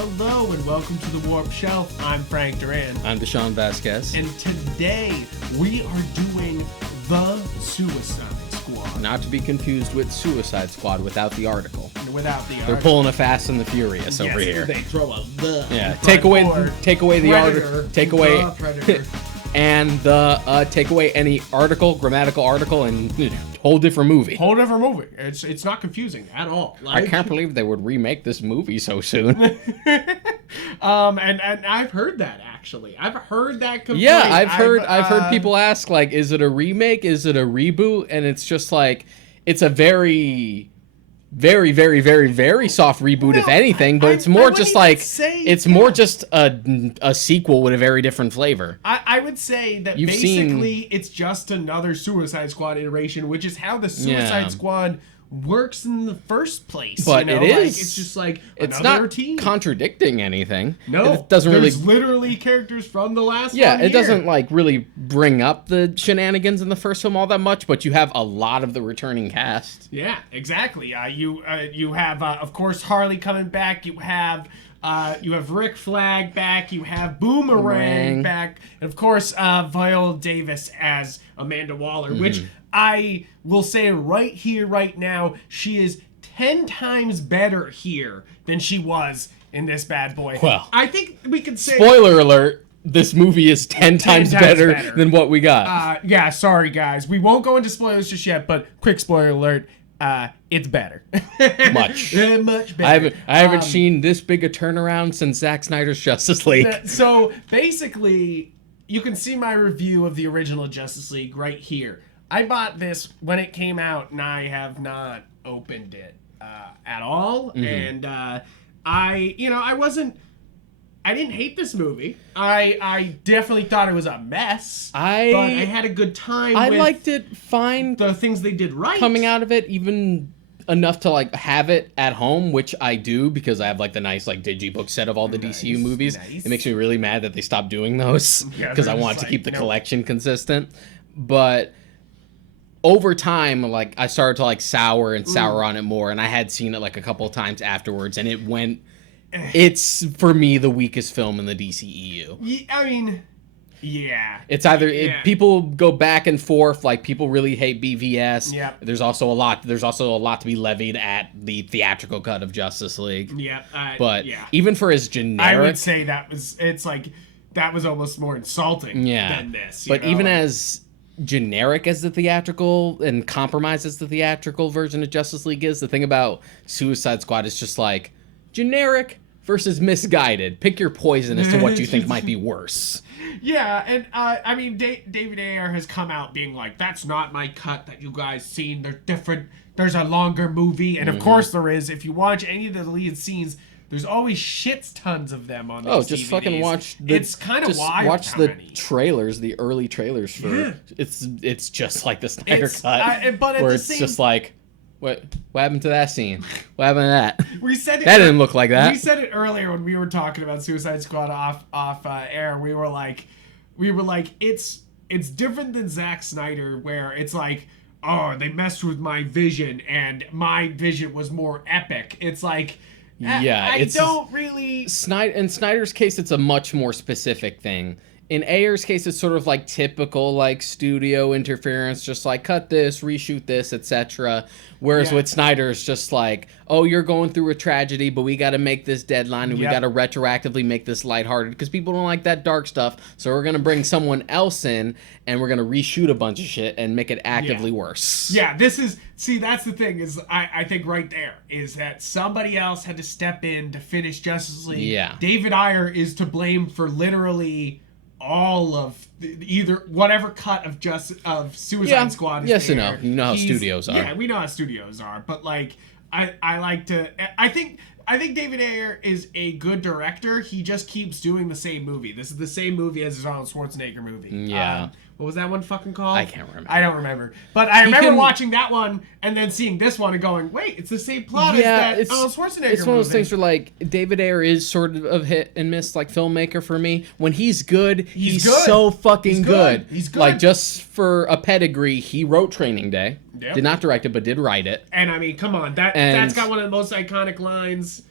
Hello and welcome to the Warp Shelf. I'm Frank Duran. I'm Deshaun Vasquez. And today we are doing The Suicide Squad. Not to be confused with Suicide Squad without the article. Without the They're pulling a Fast and the Furious over here. They throw a the. Yeah, take away the article. Take away Predator. and the take away any grammatical article, and whole different movie. Whole different movie. It's not confusing at all. I can't believe they would remake this movie so soon. And I've heard that actually. I've heard that complaint. Yeah, I've heard people ask, like, is it a remake? Is it a reboot? And it's just like, it's a very, very, very, very, very soft reboot, if anything. But it's more just like, more just a sequel with a very different flavor. I would say that basically it's just another Suicide Squad iteration, which is how the Suicide Squad works in the first place. But it is. Like, it's just like it's another not team. Contradicting anything. No, it doesn't there's literally characters from the last one. Yeah, it doesn't like really bring up the shenanigans in the first film all that much, but you have a lot of the returning cast. Yeah, exactly. You have of course Harley coming back. You have Rick Flag back. You have Boomerang back, and of course Viola Davis as Amanda Waller, which I will say right here, right now, she is 10 times better here than she was in this bad boy. Well, I think we could say... Spoiler alert, this movie is 10 times better than what we got. Yeah, sorry, guys. We won't go into spoilers just yet, but quick spoiler alert, it's better. Much. Much better. I haven't seen this big a turnaround since Zack Snyder's Justice League. So, basically, you can see my review of the original Justice League right here. I bought this when it came out, and I have not opened it at all. And I didn't hate this movie. I definitely thought it was a mess. But I had a good time. I liked it fine. The things they did right coming out of it, even enough to like have it at home, which I do because I have like the nice like digibook set of all the DCU movies. Nice. It makes me really mad that they stopped doing those because I want to keep the collection consistent. But over time, like, I started to like sour on it more, and I had seen it like a couple of times afterwards, and it's for me the weakest film in the DCEU. I mean, yeah. It's either people go back and forth, like people really hate BVS. Yeah. There's also a lot to be levied at the theatrical cut of Justice League. Yeah. But even for as generic, I would say that was almost more insulting than this. But even as generic as the theatrical and compromised as the theatrical version of Justice League is, the thing about Suicide Squad is just like generic versus misguided. Pick your poison as to what you think might be worse. Yeah, and I mean, David Ayer has come out being like, that's not my cut that you guys seen. They're different. There's a longer movie, and of course there is. If you watch any of the lead scenes, there's always shit tons of them on those just DVDs. Fucking watch it's kind of wild. Watch the trailers, the early trailers for it's just like the Snyder cut, but where it's just like, what happened to that scene? What happened to that? We said that didn't look like that. We said it earlier when we were talking about Suicide Squad off air. We were like, it's different than Zack Snyder, where it's like, oh, they messed with my vision, and my vision was more epic. It's like, I don't really... In Snyder's case, it's a much more specific thing. In Ayer's case, it's sort of like typical like studio interference, just like cut this, reshoot this, etc. Whereas with Snyder, it's just like, oh, you're going through a tragedy, but we got to make this deadline, and we got to retroactively make this lighthearted because people don't like that dark stuff. So we're gonna bring someone else in, and we're gonna reshoot a bunch of shit and make it actively worse. Yeah, that's the thing is I think right there is that somebody else had to step in to finish Justice League. Yeah, David Ayer is to blame for literally all of either whatever cut of Suicide Squad is yes and no. You know how studios are. Yeah, we know how studios are, but like I think David Ayer is a good director. He just keeps doing the same movie. This is the same movie as his Arnold Schwarzenegger movie. Yeah. What was that one fucking called? I can't remember. I don't remember. But I remember watching that one and then seeing this one and going, wait, it's the same plot as that Arnold Schwarzenegger movie. It's one of those things where, like, David Ayer is sort of a hit and miss, like, filmmaker for me. When he's good, he's so fucking good. He's good. Like, just for a pedigree, he wrote Training Day. Yep. Did not direct it, but did write it. And, I mean, come on. That's got one of the most iconic lines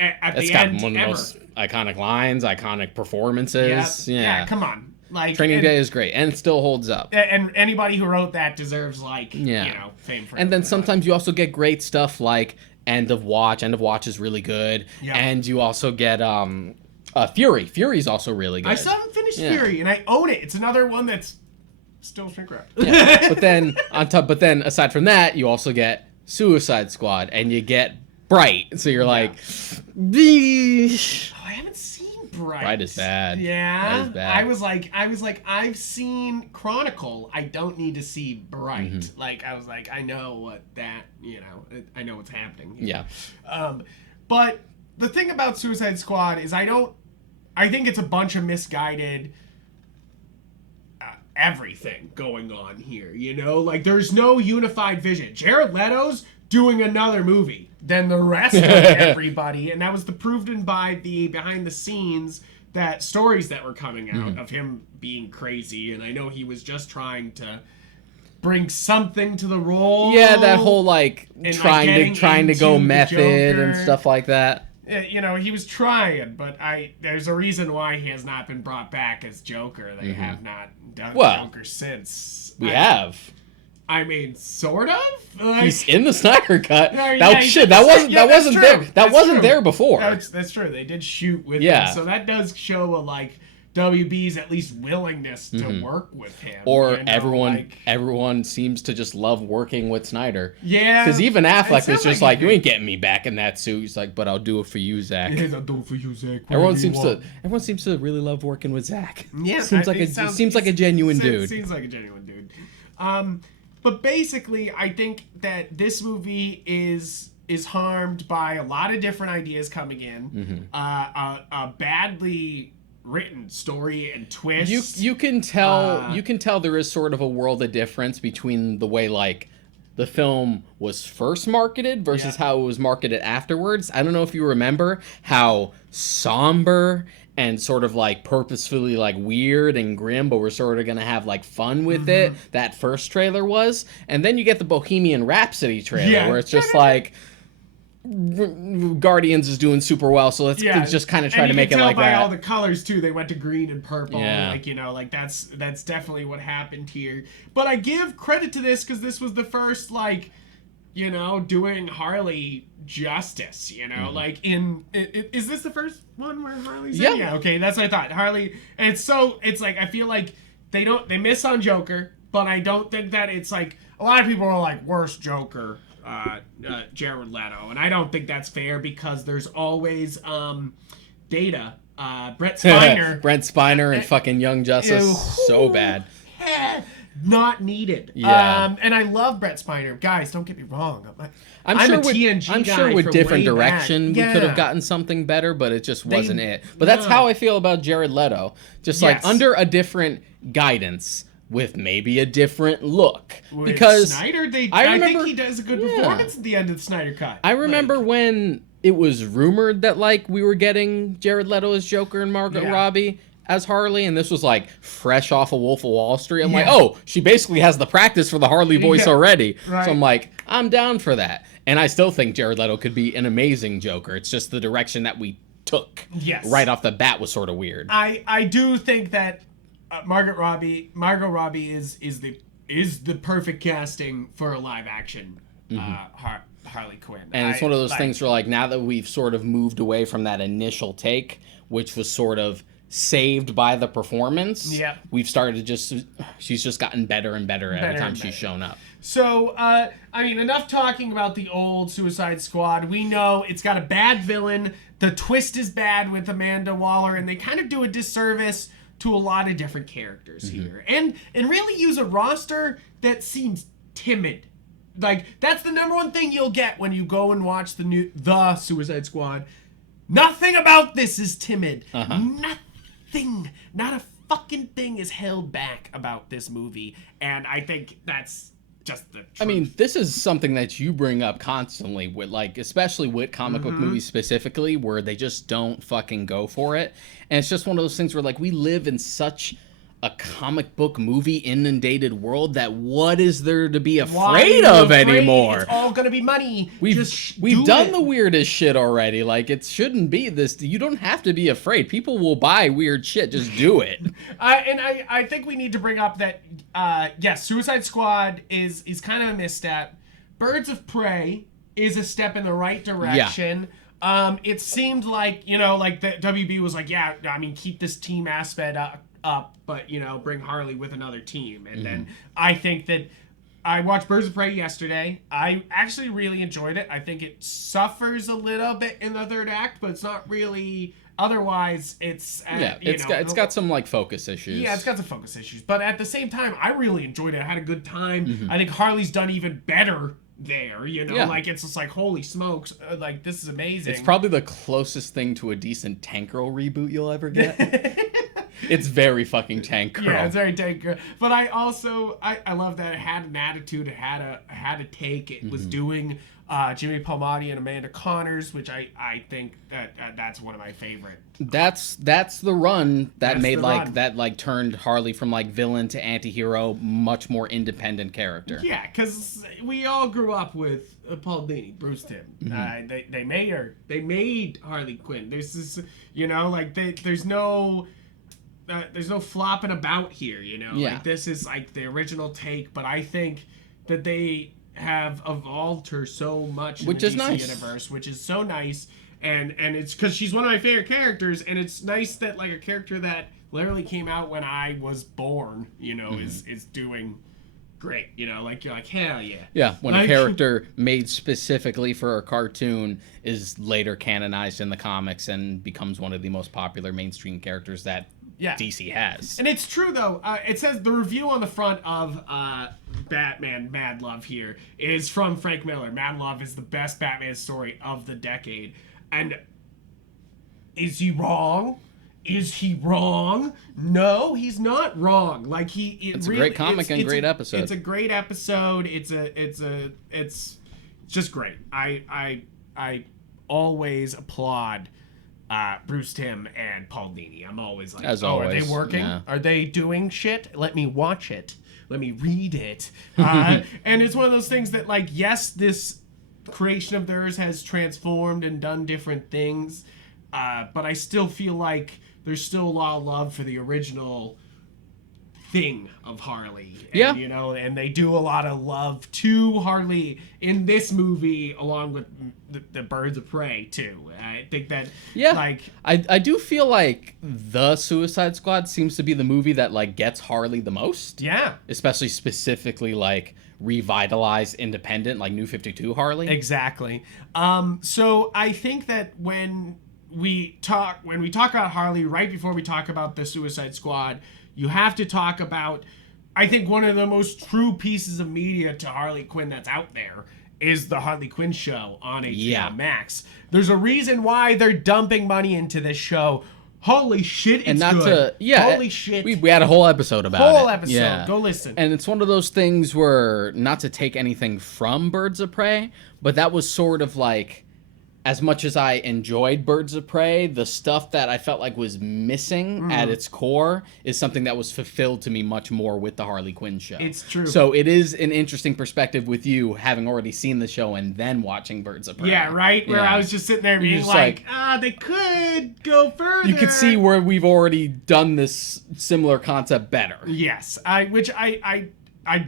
at It's the got end one of the ever. most iconic lines, iconic performances. Yeah, come on. Like Training Day is great and it still holds up. And anybody who wrote that deserves fame for it. And then sometimes you also get great stuff like End of Watch. End of Watch is really good. Yeah. And you also get Fury. Fury's also really good. I still haven't finished Fury and I own it. It's another one that's still shrink wrapped. Yeah. But then aside from that, you also get Suicide Squad and you get Bright. So you're like, I haven't seen Bright. Bright is bad. Yeah. Bright is bad. I was like, I've seen Chronicle. I don't need to see Bright. Mm-hmm. Like, I was like, I know what that, I know what's happening here. Yeah. But the thing about Suicide Squad is I think it's a bunch of misguided everything going on here, Like, there's no unified vision. Jared Leto's doing another movie than the rest of everybody, and that was proven by the behind the scenes stories that were coming out of him being crazy, and I know he was just trying to bring something to the role. Yeah, that whole trying to go method and stuff like that. He was trying, but there's a reason why he has not been brought back as Joker. They have not done Joker since. We have. I mean, sort of. Like, he's in the Snyder Cut. That wasn't there before. That's true. They did shoot with him, so that does show WB's at least willingness to work with him. Or everyone seems to just love working with Snyder. Yeah. Because even Affleck was just like, you ain't getting me back in that suit. He's like, but I'll do it for you, Zach. Yeah, I'll do it for you, Zach. Everyone seems to really love working with Zach. Yeah. Seems like a genuine dude. Seems like a genuine dude. But basically, I think that this movie is harmed by a lot of different ideas coming in. A badly written story and twist. You can tell there is sort of a world of difference between the way the film was first marketed versus how it was marketed afterwards. I don't know if you remember how somber and sort of purposefully weird and grim, but we're sort of gonna have fun with it. That first trailer was, and then you get the Bohemian Rhapsody trailer where it's just Guardians is doing super well, so let's just kind of try to make it like that. By all the colors too, they went to green and purple. Yeah. That's definitely what happened here. But I give credit to this because this was the first doing Harley justice. Is this the first one where Harley's in? Yeah. Okay, that's what I thought. Harley, and I feel like they miss on Joker, but I don't think that it's a lot of people are like worst Joker. Jared Leto, and I don't think that's fair because there's always Data, Brett Spiner, and fucking Young Justice, so bad. Not needed. Yeah. And I love Brett Spiner. Guys, don't get me wrong. I'm sure with different direction we could have gotten something better, but it just wasn't it. But that's how I feel about Jared Leto. Just under a different guidance. With maybe a different look. Because Snyder, I think he does a good performance at the end of the Snyder Cut. I remember when it was rumored that we were getting Jared Leto as Joker and Margot Robbie as Harley, and this was fresh off of Wolf of Wall Street. I'm oh, she basically has the practice for the Harley voice already. Right. So I'm I'm down for that. And I still think Jared Leto could be an amazing Joker. It's just the direction that we took right off the bat was sort of weird. I do think that Margot Robbie is the perfect casting for a live action Harley Quinn. And it's one of those things where now that we've sort of moved away from that initial take, which was sort of saved by the performance, we've started to she's just gotten better and better every time she's shown up. So, enough talking about the old Suicide Squad. We know it's got a bad villain. The twist is bad with Amanda Waller, and they kind of do a disservice to a lot of different characters here. And really use a roster that seems timid. That's the number one thing you'll get when you go and watch the Suicide Squad. Nothing about this is timid. Nothing. Not a fucking thing is held back about this movie. And I think that's just the truth. This is something that you bring up constantly with especially with comic book movies specifically, where they just don't fucking go for it. And it's just one of those things where we live in such a comic book movie inundated world that what is there to be Why afraid are you of afraid? anymore? It's all gonna be money. We've done the weirdest shit already. Like, it shouldn't be this. You don't have to be afraid. People will buy weird shit. Just do it. I think we need to bring up that yes, Suicide Squad is kind of a misstep. Birds of Prey is a step in the right direction. Yeah. It seemed like, like the WB was like, yeah, I mean, keep this team aspect up, but bring Harley with another team. And then I think that I watched Birds of Prey yesterday. I actually really enjoyed it. I think it suffers a little bit in the third act, but it's not really. Otherwise, it's it's got some like focus issues. Yeah, it's got some focus issues, but at the same time, I really enjoyed it. I had a good time. I think Harley's done even better there. Like it's just like, holy smokes, like this is amazing. It's probably the closest thing to a decent Tank Girl reboot you'll ever get. It's very fucking Tank Girl. Yeah, it's very Tank Girl. But I also I love that it had an attitude. It had a take. It was doing Jimmy Palmiotti and Amanda Connors, which I think that's one of my favorite. That's the run that that turned Harley from like villain to anti-hero, much more independent character. Yeah, because we all grew up with Paul Dini, Bruce Timm. They made Harley Quinn. There's this, there's no flopping about here. Like this is like the original take, but I think that they have evolved her so much in the DC universe, which is so nice, and it's because she's one of my favorite characters, and it's nice that like a character that literally came out when I was born, is doing great. Like you're like, hell yeah. Yeah, when a character made specifically for a cartoon is later canonized in the comics and becomes one of the most popular mainstream characters that DC has. And it's true, though. It says the review on the front of Batman Mad Love here is from Frank Miller. Mad Love is the best Batman story of the decade. And is he wrong? Is he wrong? No, he's not wrong. Like it's a great comic and great episode. It's a great episode. It's just great. I always applaud Bruce Timm and Paul Dini. I'm always like, are they working? Yeah. Are they doing shit? Let me watch it. Let me read it. And it's one of those things that, like, yes, this creation of theirs has transformed and done different things, but I still feel like there's still a lot of love for the original thing of Harley. And, and they do a lot of love to Harley in this movie, along with the Birds of Prey too. I think that I do feel like the Suicide Squad seems to be the movie that like gets Harley the most. Yeah, especially specifically like revitalized independent like New 52 Harley. Exactly. So I think that when we talk about Harley, right before we talk about the Suicide Squad, you have to talk about, I think, one of the most true pieces of media to Harley Quinn that's out there is the Harley Quinn show on HBO Max. There's a reason why they're dumping money into this show. Holy shit, it's good. Holy shit. We had a whole episode about it. Whole episode. Yeah. Go listen. And it's one of those things where, not to take anything from Birds of Prey, but that was sort of like, as much as I enjoyed Birds of Prey, the stuff that I felt like was missing at its core is something that was fulfilled to me much more with the Harley Quinn show. It's true. So it is an interesting perspective with you having already seen the show and then watching Birds of Prey. Yeah, right? Where I was just sitting there being like, they could go further. You could see where we've already done this similar concept better. Yes, I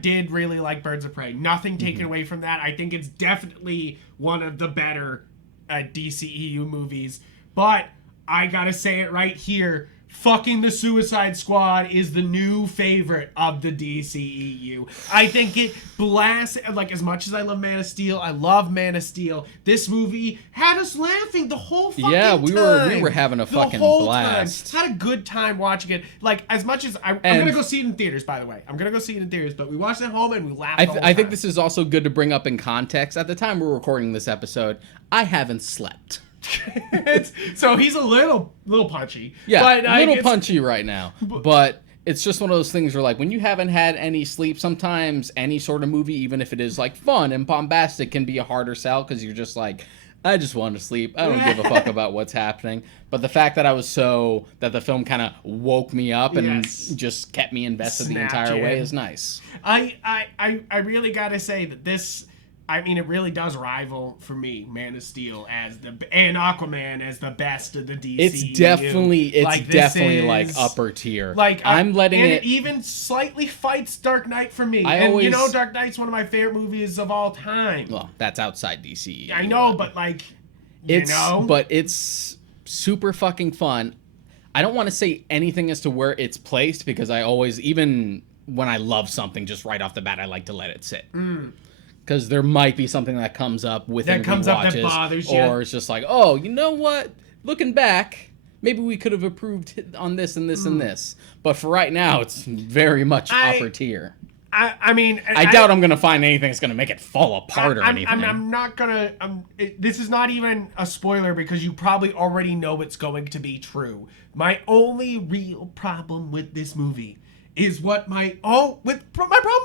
did really like Birds of Prey. Nothing taken away from that. I think it's definitely one of the better DCEU movies, but I gotta say it right here, fucking the Suicide Squad is the new favorite of the DCEU. I think it blasts, like, as much as I love Man of Steel, I love Man of Steel. This movie had us laughing the whole fucking time. We were having a fucking blast. Had a good time watching it. Like, as much as I'm gonna go see it in theaters, by the way. I'm gonna go see it in theaters, but we watched it at home and we laughed the whole time. I think this is also good to bring up in context. At the time we're recording this episode, I haven't slept. So he's a little punchy. Yeah, but a little punchy right now. But it's just one of those things where, like, when you haven't had any sleep, sometimes any sort of movie, even if it is like fun and bombastic, can be a harder sell because you're just like, I just want to sleep. I don't give a fuck about what's happening. But the fact that that the film kind of woke me up and just kept me invested the entire way is nice. I really gotta say that this, I mean, it really does rival for me Man of Steel and Aquaman as the best of the DCEU. It's definitely like upper tier. Like I'm letting and it even slightly fights Dark Knight for me. You know, Dark Knight's one of my favorite movies of all time. Well, that's outside DCEU. I know, but like, but it's super fucking fun. I don't want to say anything as to where it's placed because I always, even when I love something, just right off the bat, I like to let it sit. Because there might be something that comes up within that bothers you. Or it's just like, oh, you know what? Looking back, maybe we could have improved on this and this and this. But for right now, it's very much upper tier. I mean, I doubt I'm gonna find anything that's gonna make it fall apart or anything. I'm not gonna. This is not even a spoiler because you probably already know it's going to be true. My only real problem with this movie is my problem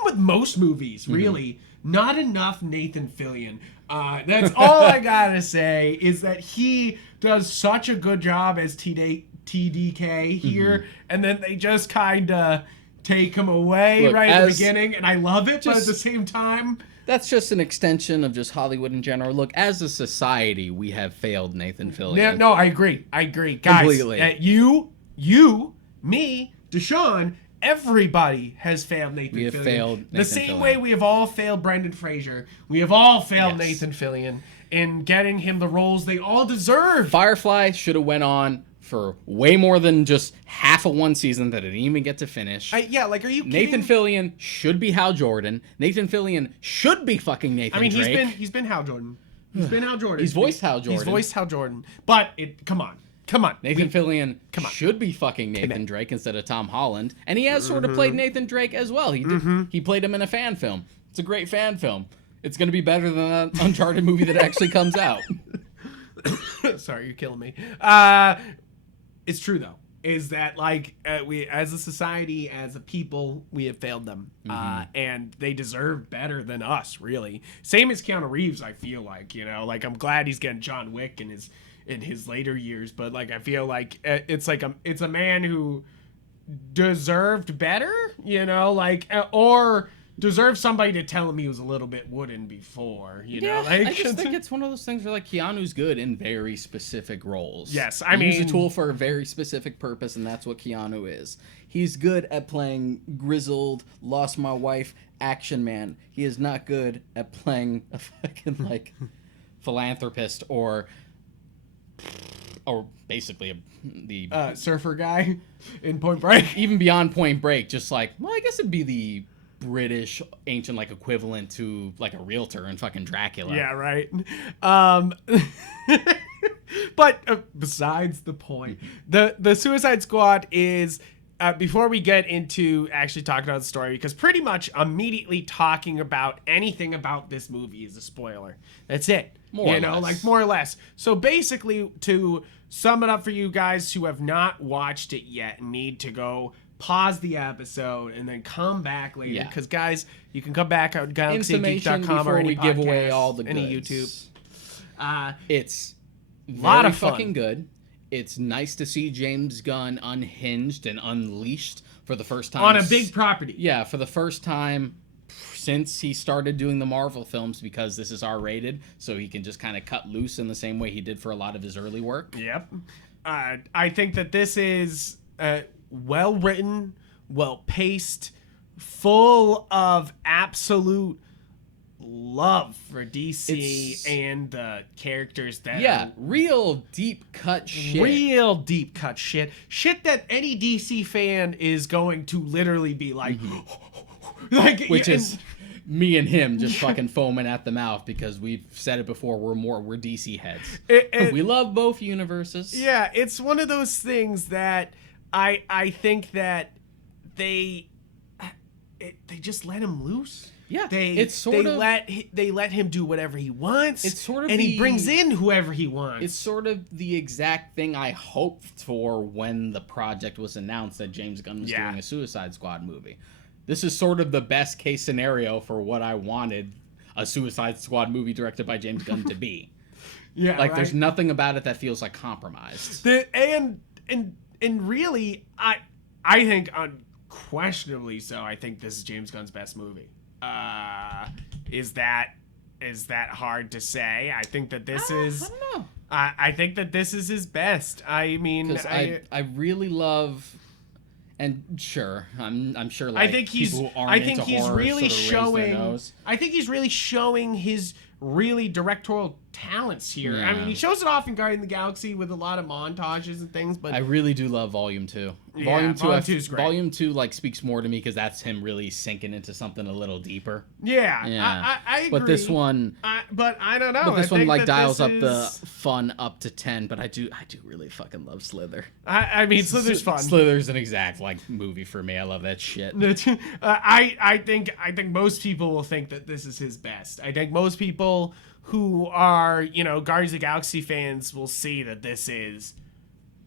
with most movies, really. Not enough Nathan Fillion. That's all I gotta say is that he does such a good job as TDK here, and then they just kind of take him away at the beginning, and I love it, but at the same time... That's just an extension of just Hollywood in general. Look, as a society, we have failed Nathan Fillion. Yeah, no, I agree. Guys, completely. You, me, Deshaun... Everybody has failed Nathan Fillion. We have failed Nathan the same Fillion. Way we have all failed Brendan Fraser. We have all failed Nathan Fillion in getting him the roles they all deserve. Firefly should have went on for way more than just half of one season that it didn't even get to finish. Are you kidding? Nathan Fillion should be Hal Jordan. Nathan Fillion should be fucking Nathan Drake. He's been Hal Jordan. He's been Hal Jordan. He's voiced Hal Jordan. He's voiced Hal Jordan. But come on. Nathan Fillion should be fucking Nathan Drake instead of Tom Holland. And he has sort of played Nathan Drake as well. He played him in a fan film. It's a great fan film. It's going to be better than an Uncharted movie that actually comes out. Sorry, you're killing me. It's true, though, is that, like, we, as a society, as a people, we have failed them. And they deserve better than us, really. Same as Keanu Reeves, I feel like, Like, I'm glad he's getting John Wick in his later years, but like I feel like it's a man who deserved better, or deserved somebody to tell him he was a little bit wooden before, I just think it's one of those things where like Keanu's good in very specific roles. Yes, he's a tool for a very specific purpose, and that's what Keanu is. He's good at playing grizzled, lost my wife action man. He is not good at playing a fucking like philanthropist or basically the surfer guy in Point Break. Even beyond Point Break, just like, well, I guess it'd be the British ancient like equivalent to like a realtor in fucking Dracula. Yeah, right. But besides the point, the Suicide Squad is before we get into actually talking about the story, because pretty much immediately talking about anything about this movie is a spoiler. That's it. More or less. So basically, to sum it up for you guys who have not watched it yet, need to go pause the episode and then come back later. Because guys, you can come back at galaxygeek.com or any we give away all the any YouTube. It's a lot of fun. Fucking good. It's nice to see James Gunn unhinged and unleashed for the first time on a big property. Yeah, for the first time since he started doing the Marvel films, because this is R-rated, so he can just kind of cut loose in the same way he did for a lot of his early work. Yep. I think that this is well written, well paced, full of absolute love for DC and the characters that real deep cut shit. Shit that any DC fan is going to literally be like, which is me and him just fucking foaming at the mouth, because we've said it before, we're DC heads. We love both universes. Yeah, it's one of those things that I think that they just let him loose. Yeah, they let him do whatever he wants. It's sort of, and he brings in whoever he wants. It's sort of the exact thing I hoped for when the project was announced that James Gunn was doing a Suicide Squad movie. This is sort of the best case scenario for what I wanted a Suicide Squad movie directed by James Gunn to be. Yeah, like right? there's nothing about it that feels like compromised. And really, I think unquestionably so. I think this is James Gunn's best movie. Is that hard to say? I think that this is. I don't know. I think that this is his best. I mean, I really love, and sure, I'm sure. Like, I think he's. people who aren't I think into he's horror really sort of raise their showing. nose. I think he's really showing his really directorial talents here. I mean, Yeah. he shows it off in Guardians of the Galaxy with a lot of montages and things, but I really do love Volume 2. Yeah, Volume 2 Volume 2 is great. Volume 2 like speaks more to me because that's him really sinking into something a little deeper. yeah. I agree. But this one, but I don't know. but this I one think like that dials this up the is- fun up to 10. But I do really fucking love Slither. I mean, Slither's fun. Slither's an exact like movie for me. I love that shit. I think most people will think that this is his best. I think most people who are, Guardians of the Galaxy fans will see that this is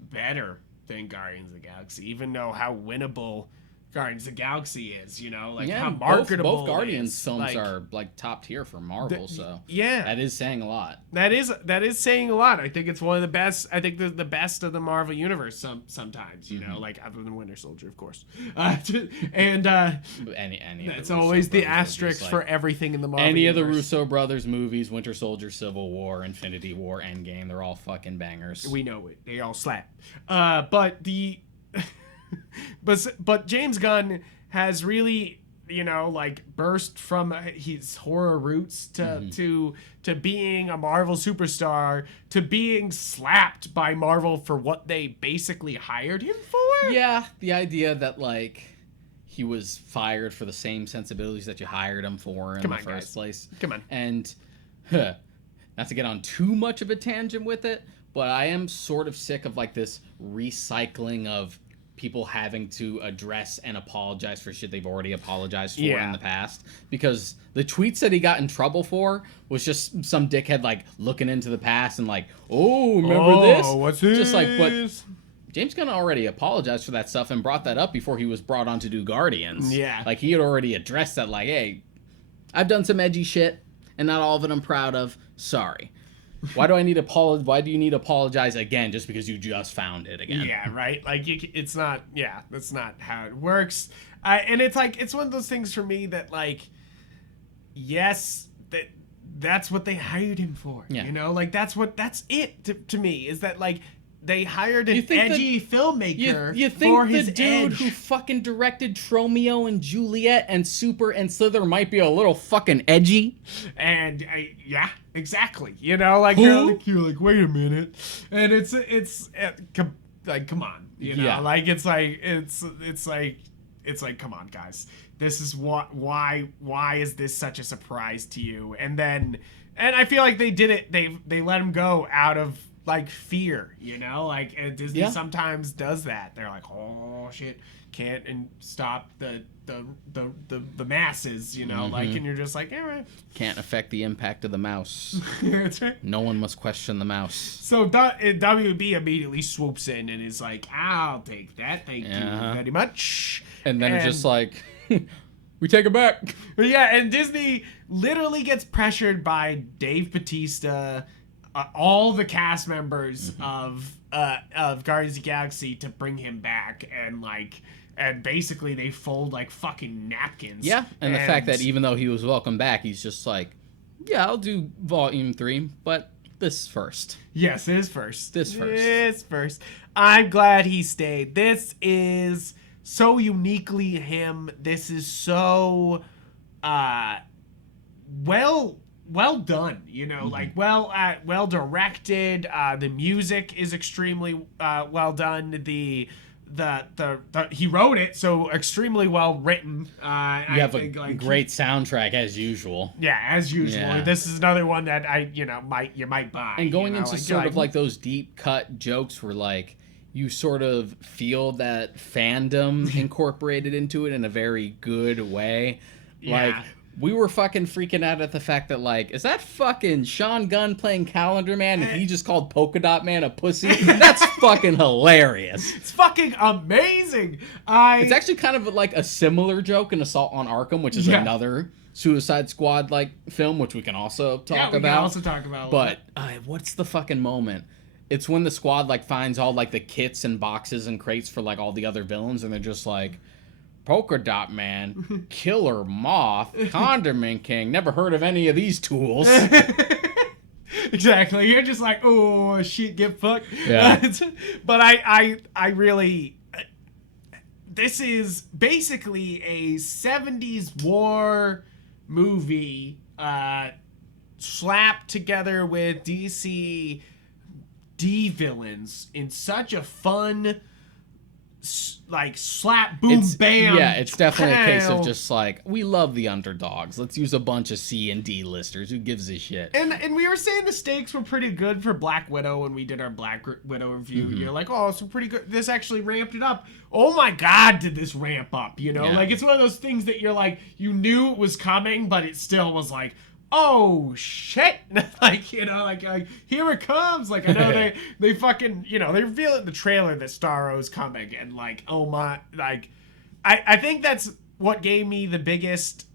better than Guardians of the Galaxy, even though how winnable Guardians of the Galaxy is, how marketable both Guardians it is. films are like top tier for Marvel, so yeah. that is saying a lot. That is saying a lot. I think it's one of the best. I think the best of the Marvel universe. Sometimes, like other than Winter Soldier, of course. And Any of it's the Russo always the brothers asterisk movies, for like, everything in the Marvel. any of the universe. Russo brothers movies, Winter Soldier, Civil War, Infinity War, Endgame, they're all fucking bangers. We know it. They all slap. But the, but James Gunn has really, burst from his horror roots to being a Marvel superstar, to being slapped by Marvel for what they basically hired him for. Yeah, the idea that like he was fired for the same sensibilities that you hired him for in the first place. Come on. And not to get on too much of a tangent with it, but I am sort of sick of like this recycling of people having to address and apologize for shit they've already apologized for in the past. Because the tweets that he got in trouble for was just some dickhead like looking into the past and like, oh, remember this? What's this? Just like, but James Gunn already apologized for that stuff and brought that up before he was brought on to do Guardians. Yeah. Like, he had already addressed that, like, hey, I've done some edgy shit, and not all of it I'm proud of. Sorry. Why do you need to apologize again just because you just found it again? Yeah, right? Like, it's not, that's not how it works. And it's like, it's one of those things for me that, like, yes, that's what they hired him for. Yeah. Like, that's it to me, is that, like, they hired an think edgy filmmaker you think for the his dude edge. who fucking directed Tromeo and Juliet and Super and Slither might be a little fucking edgy? And yeah, exactly. Like Who? you're like, wait a minute, and it's like, come on, Yeah. like it's like, come on, guys, this is why is this such a surprise to you? And I feel like they did it. They let him go out of like fear, like Disney sometimes does that. They're like, oh shit, can't stop the masses, like, and you're just like, yeah, right. Can't affect the impact of the mouse. That's right. No one must question the mouse. So WB immediately swoops in and is like, I'll take that, thank you very much. And then it's just like, we take it back. Yeah, and Disney literally gets pressured by Dave Bautista, all the cast members of Guardians of the Galaxy to bring him back, and basically they fold like fucking napkins. Yeah, and the fact that even though he was welcome back, he's just like, yeah, I'll do Volume 3, but this first. Yes, it is first. This first. This first. I'm glad he stayed. This is so uniquely him. This is so well done, like well directed. The music is extremely well done. The he wrote it, so extremely well written. You have a great soundtrack as usual. Yeah, as usual. Yeah. This is another one that you might buy. And going into sort of like those deep cut jokes where like you sort of feel that fandom incorporated into it in a very good way. Yeah. Like, we were fucking freaking out at the fact that, like, is that fucking Sean Gunn playing Calendar Man and he just called Polka-Dot Man a pussy? That's fucking hilarious. It's fucking amazing. It's actually kind of like a similar joke in Assault on Arkham, which is another Suicide Squad like film, which we can also talk about. We can also talk about. But what's the fucking moment? It's when the squad like finds all like the kits and boxes and crates for like all the other villains, and they're just like, Polka-Dot Man, Killer Moth, Condiment King. Never heard of any of these tools. Exactly. You're just like, oh shit, get fucked. Yeah. But I really. This is basically a 70s war movie slapped together with DC villains in such a fun, like, slap, boom, bam. Yeah, it's definitely pow. a case of just like, we love the underdogs. Let's use a bunch of C and D listers. Who gives a shit? And we were saying the stakes were pretty good for Black Widow when we did our Black Widow review. You're like, oh, it's pretty good. This actually ramped it up. Oh my God, did this ramp up? You know, like, it's one of those things that you're like, you knew it was coming, but it still was like, oh shit, like, you know, like here it comes. Like, I know they fucking, you know, they reveal in the trailer that Starro's coming, and like, oh my, like, I think that's what gave me the biggest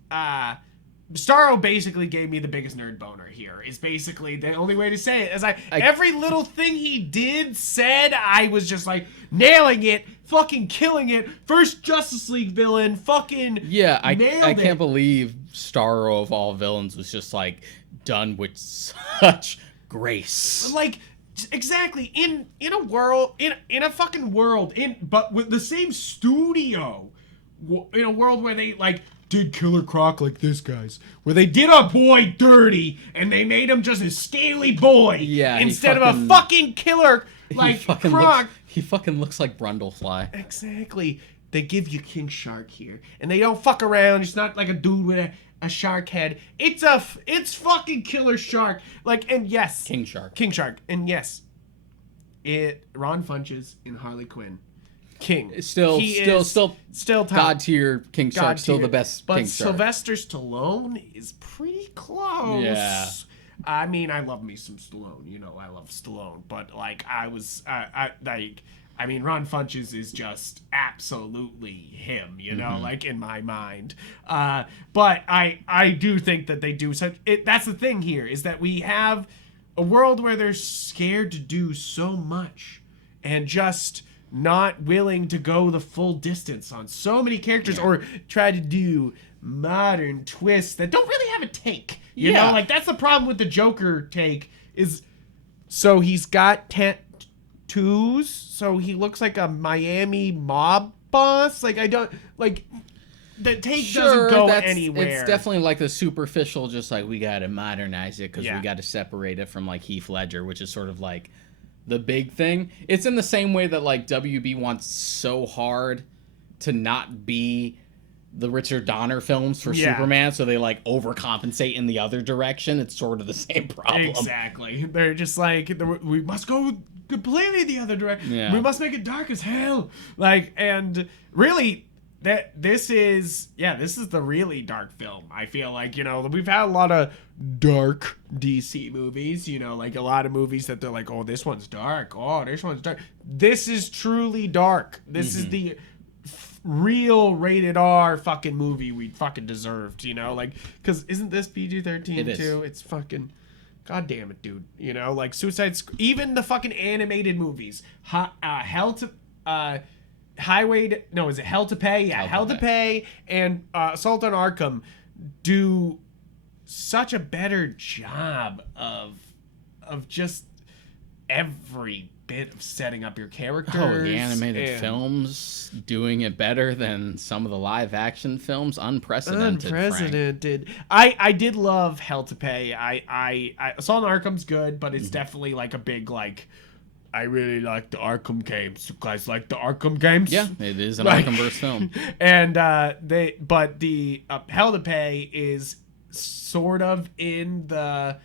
Starro basically gave me the biggest nerd boner here. Is basically the only way to say it. As every little thing he did, said, I was just like nailing it, fucking killing it. First Justice League villain, fucking I nailed it. can't believe Starro of all villains was just like done with such grace. Like, exactly, in a world, in a fucking world, but with the same studio, in a world where they like did Killer Croc like this, guys, where they did a boy dirty and they made him just a scaly boy, instead of a fucking killer like Croc. He fucking looks like Brundlefly. Exactly. They give you King Shark here, and they don't fuck around. It's not like a dude with a shark head. It's fucking Killer Shark. Like, and yes, King Shark, and yes, Ron Funches in Harley Quinn. King. Still top. God tier King Shark. Still the best but King Shark. Sylvester Stallone is pretty close. Yeah. I mean, I love me some Stallone. You know, I love Stallone. But like, I mean, Ron Funches is just absolutely him. You know, like in my mind. But I do think that they do such. That's the thing here, is that we have a world where they're scared to do so much and just not willing to go the full distance on so many characters, or try to do modern twists that don't really have a take. You know, like, that's the problem with the Joker take, is so he's got tattoos, so he looks like a Miami mob boss. Like, I don't, like, the take doesn't go anywhere. It's definitely like the superficial, just like, we gotta modernize it because we gotta separate it from like Heath Ledger, which is sort of like the big thing. It's in the same way that like WB wants so hard to not be the Richard Donner films for Superman, so they like overcompensate in the other direction. It's sort of the same problem. Exactly. They're just like, we must go completely the other direction. Yeah. We must make it dark as hell. Like, and really, this is the really dark film. I feel like, you know, we've had a lot of dark DC movies, you know, like a lot of movies that they're like, oh, this one's dark. Oh, this one's dark. This is truly dark. This is the real rated R fucking movie we fucking deserved, you know, like, because isn't this PG-13 too? It's fucking, god damn it, dude. You know, like even the fucking animated movies, Hell to Pay? Yeah, Hell to Pay and Assault on Arkham do such a better job of just every bit of setting up your characters. Oh, the animated films doing it better than some of the live action films. Unprecedented. I did love Hell to Pay. I Assault on Arkham's good, but it's definitely like a big like, I really like the Arkham games. You guys like the Arkham games? Yeah, it is an Arkhamverse film. And the Hell to Pay is sort of in the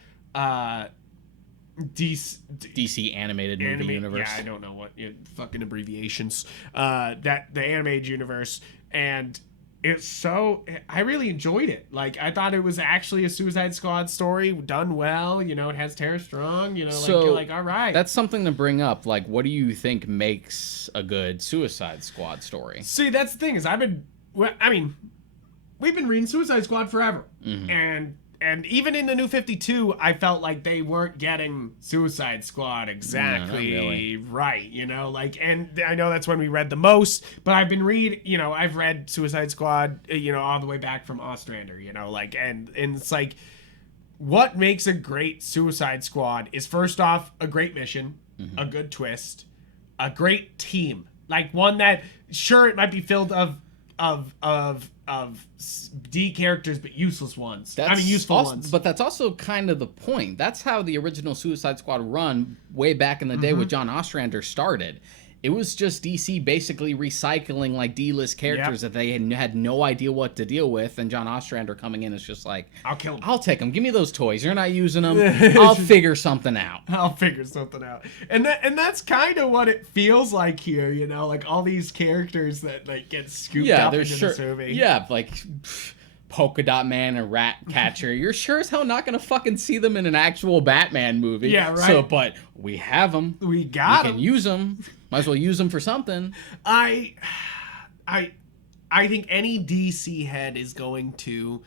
DC animated movie universe. Yeah, I don't know what fucking abbreviations. That the animated universe, and it's so, I really enjoyed it. Like, I thought it was actually a Suicide Squad story done well. You know, it has Tara Strong. You know, like, you're like, all right. That's something to bring up. Like, what do you think makes a good Suicide Squad story? See, that's the thing, is we've been reading Suicide Squad forever, and even in the New 52, I felt like they weren't getting Suicide Squad exactly right, you know, like, and I know that's when we read the most, but I've been I've read Suicide Squad, all the way back from Ostrander, like, and it's like, what makes a great Suicide Squad is, first off, a great mission, a good twist, a great team, like one that, sure, it might be filled of D characters, but useless ones. Useful ones. But that's also kind of the point. That's how the original Suicide Squad run way back in the day with John Ostrander started. It was just DC basically recycling like D-list characters that they had no idea what to deal with, and John Ostrander coming in is just like, I'll kill them. I'll take them. Give me those toys. You're not using them. I'll figure something out. And that's kind of what it feels like here, like all these characters that like get scooped up into this movie. Yeah, like Polka-Dot Man and Ratcatcher. You're sure as hell not gonna fucking see them in an actual Batman movie. Yeah, right. So, but we have them. We can Use them. Might as well use them for something. I think any DC head is going to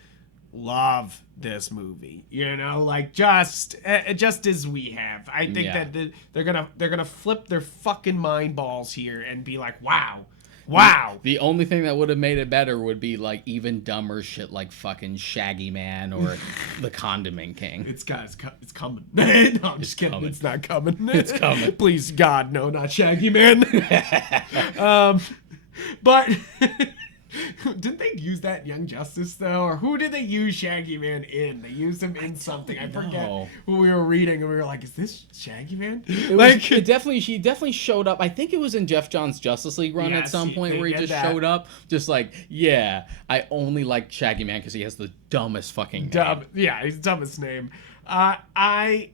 love this movie, like just as we have. I think that they're gonna flip their fucking mind balls here and be like, wow. The only thing that would have made it better would be like even dumber shit like fucking Shaggy Man or the Condiment King. It's coming. No, I'm just kidding. Coming. It's not coming. It's coming. Please, God, no, not Shaggy Man. But didn't they use that in Young Justice though, or who did they use Shaggy Man in? They used him in something. I forget what we were reading, and we were like, "Is this Shaggy Man?" He definitely showed up. I think it was in Jeff Johns' Justice League run at some point where he just showed up, just like, "Yeah, I only like Shaggy Man because he has the dumbest fucking name." Yeah, he's the dumbest name. I'm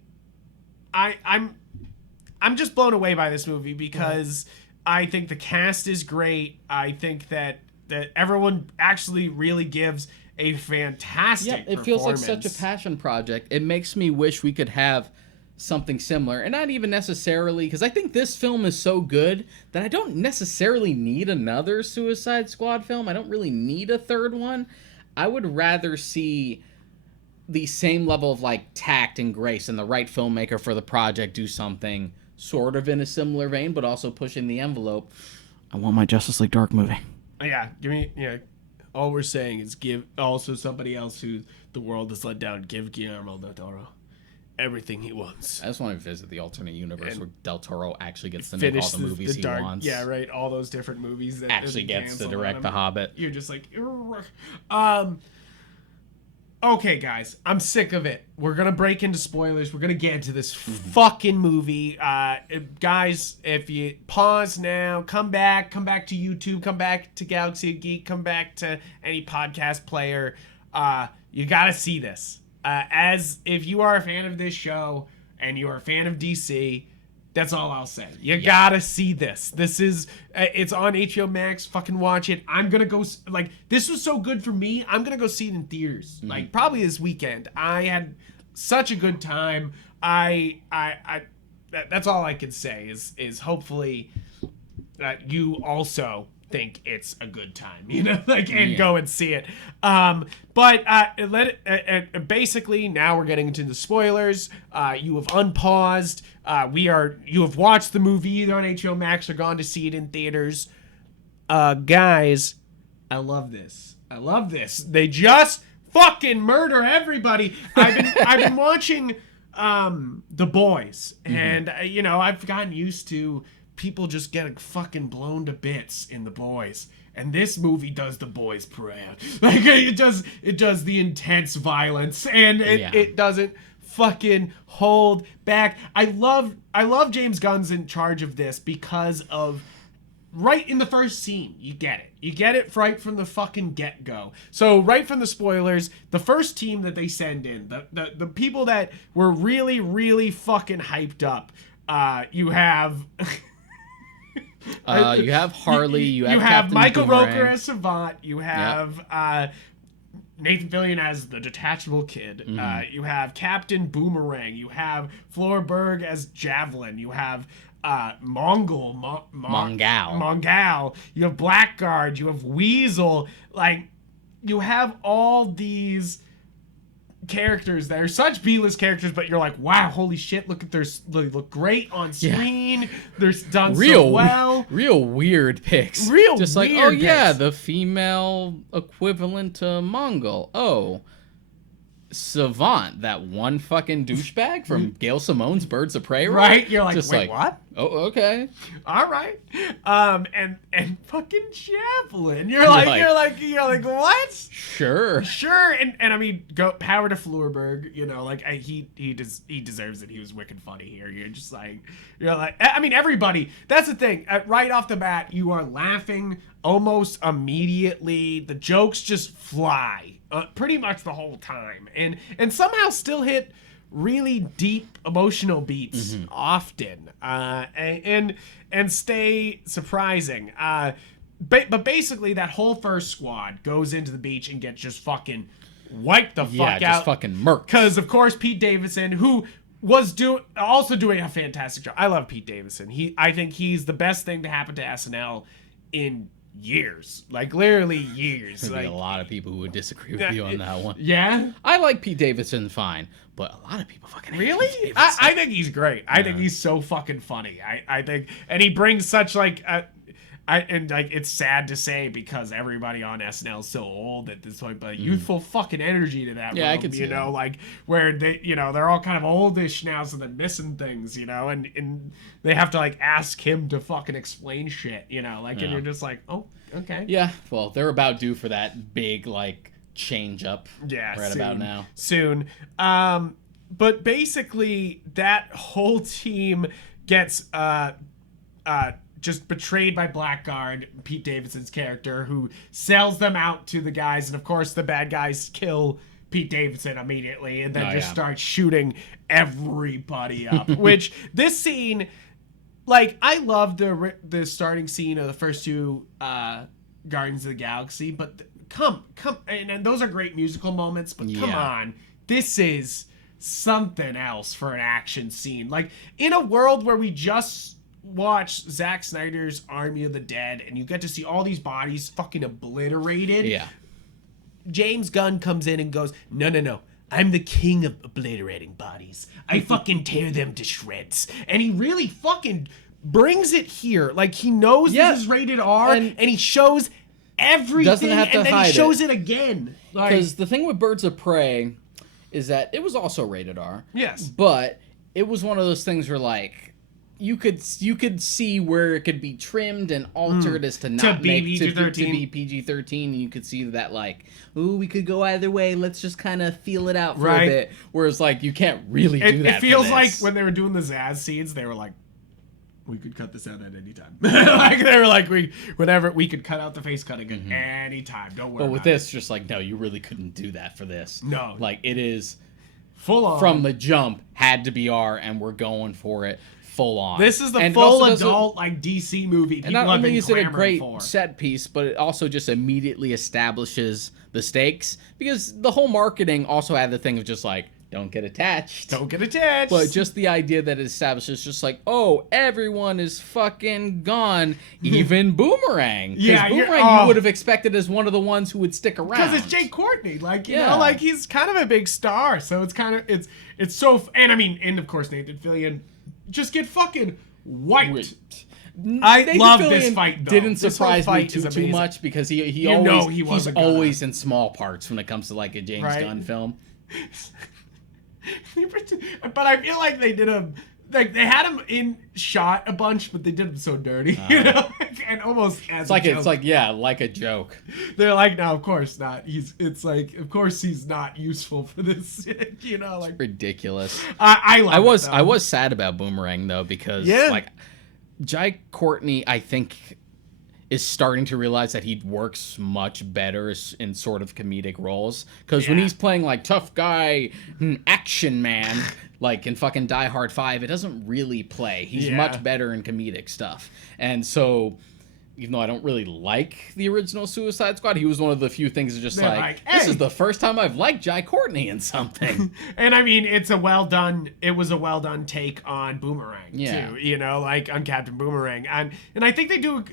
just blown away by this movie because I think the cast is great. I think that everyone actually really gives a fantastic performance. It feels like such a passion project. It makes me wish we could have something similar, and not even necessarily, because I think this film is so good that I don't necessarily need another Suicide Squad film. I don't really need a third one. I would rather see the same level of like tact and grace and the right filmmaker for the project do something sort of in a similar vein, but also pushing the envelope. I want my Justice League Dark movie. Yeah, give me. Yeah, all we're saying is give also somebody else who the world has let down. Give Guillermo del Toro everything he wants. I just want to visit the alternate universe where Del Toro actually gets to make all the movies he wants. Yeah, right. All those different movies that actually gets to direct The Hobbit. You're just like, okay, guys, I'm sick of it. We're gonna break into spoilers. We're gonna get into this fucking movie. Guys, if you pause now, come back to YouTube, come back to Galaxy of Geek, come back to any podcast player. You gotta see this. As if you are a fan of this show and you are a fan of DC, that's all I'll say. You gotta see this. This is, it's on HBO Max. Fucking watch it. I'm gonna go, like, this was so good for me. I'm gonna go see it in theaters. Like, probably this weekend. I had such a good time. That's all I can say is hopefully that you also think it's a good time, and go and see it. Basically now we're getting into the spoilers. You have unpaused. You have watched the movie either on HBO Max or gone to see it in theaters. Guys, I love this. They just fucking murder everybody. I've been watching The Boys, and I've gotten used to people just getting fucking blown to bits in The Boys, and this movie does The Boys proud. Like, it does the intense violence, and it doesn't fucking hold back. I love James Gunn's in charge of this because of right in the first scene, you get it right from the fucking get-go. So right from the spoilers, the first team that they send in, the people that were really, really fucking hyped up, you have you have Harley, you have Captain Michael Roker as Savant, you have Nathan Fillion as the detachable kid, you have Captain Boomerang, you have Flora Berg as Javelin, you have Mongal, you have Blackguard, you have Weasel. Like, you have all these characters that are such B-list characters, but you're like, wow, holy shit, look at they look great on screen. They're done so well. Real weird picks. Just like, oh yeah, the female equivalent to Mongol. Oh, Savant, that one fucking douchebag from Gail Simone's Birds of Prey, right? You're like, just wait, what? Oh, okay. All right. And fucking Chaplin. You're like, what? Sure. And I mean, go power to Flurberg. You know, like he deserves it. He was wicked funny here. You're like, I mean, everybody. That's the thing. Right off the bat, you are laughing almost immediately. The jokes just fly pretty much the whole time, and somehow still hit really deep emotional beats often, and stay surprising. But basically, that whole first squad goes into the beach and gets just fucking wiped the fuck out. Yeah, just fucking murked. Because of course Pete Davidson, who was also doing a fantastic job. I love Pete Davidson. I think he's the best thing to happen to SNL in years, like literally years. There'd be a lot of people who would disagree with you on that one. Yeah, I like Pete Davidson fine, but a lot of people fucking hate really. Pete Davidson. I think he's great. I think he's so fucking funny. I think, and he brings such like it's sad to say because everybody on SNL is so old at this point, but youthful fucking energy to that. Yeah, room, I could see that. Like where they're all kind of oldish now, so they're missing things, and they have to like ask him to fucking explain shit, and you're just like, oh, okay. Yeah, well, they're about due for that big like change up. Yeah, right about now. Soon. But basically, that whole team gets just betrayed by Blackguard, Pete Davidson's character, who sells them out to the guys, and of course the bad guys kill Pete Davidson immediately, and then start shooting everybody up. Which this scene, like, I love the starting scene of the first two Guardians of the Galaxy, but come, and those are great musical moments, but come on, this is something else for an action scene. Like, in a world where we just watch Zack Snyder's Army of the Dead and you get to see all these bodies fucking obliterated. Yeah. James Gunn comes in and goes, no. I'm the king of obliterating bodies. I fucking tear them to shreds. And he really fucking brings it here. Like, he knows this is rated R, and he shows everything, doesn't have to and then hide he shows it again. Because the thing with Birds of Prey is that it was also rated R. Yes. But it was one of those things where, like, you could see where it could be trimmed and altered as to not make to be PG-13, and you could see that, like, ooh, we could go either way. Let's just kind of feel it out for a bit. Whereas, like, you can't really do that. It feels like when they were doing the Zaz scenes, they were like, we could cut this out at any time. Like, they were like, we could cut out the face cutting at any time. Don't worry. But with this, just like, no, you really couldn't do that for this. No. Like, it is full on from the jump had to be R, and we're going for it. Full on. This is the full adult like DC movie. People and not have been only is it a great for. set piece, but it also just immediately establishes the stakes, because the whole marketing also had the thing of just like, don't get attached. Don't get attached. But just the idea that it establishes just like, oh, everyone is fucking gone, even Boomerang. Yeah, Boomerang you would have expected as one of the ones who would stick around. Because it's Jay Courtney, like you know, like he's kind of a big star, so it's kind of it's so. And I mean, and of course Nathan Fillion just get fucking wiped. I love this fight, though. Didn't surprise me too much, because he's always in small parts when it comes to like a James Gunn film. But I feel like they did him, like they had him in shot a bunch, but they did him so dirty, you know, and almost as like a joke. Like a joke. They're like, no, of course not. It's like, of course he's not useful for this, you know, like it's ridiculous. I was sad about Boomerang though, because like Jai Courtney, I think, is starting to realize that he works much better in sort of comedic roles. Because when he's playing like tough guy, action man, like in fucking Die Hard 5, it doesn't really play. He's much better in comedic stuff. And so, even though I don't really like the original Suicide Squad, he was one of the few things that just hey, this is the first time I've liked Jai Courtney in something. And I mean, it was a well done take on Boomerang too, you know, like on Captain Boomerang. And I think they do,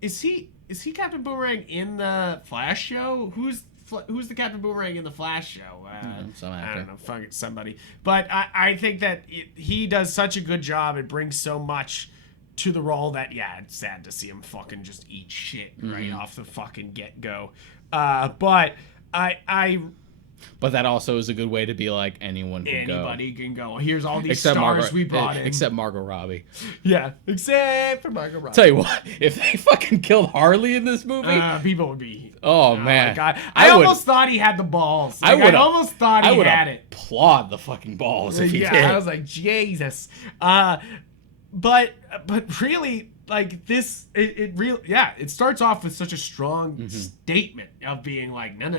is he Captain Boomerang in the Flash show? Who's who's the Captain Boomerang in the Flash show? Some actor. I don't know, fuck it, somebody. But I think that he does such a good job and brings so much to the role that, yeah, it's sad to see him fucking just eat shit right off the fucking get-go. But But that also is a good way to be like, anybody can go. Here's all these stars we brought in. Except Margot Robbie. Yeah, except for Margot Robbie. Tell you what, if they fucking killed Harley in this movie, people would be. Oh man, my God. I almost thought he had the balls. Like, I almost thought he had it. Applaud the fucking balls if he did. I was like, Jesus. But really, like this, it starts off with such a strong statement of being like, no.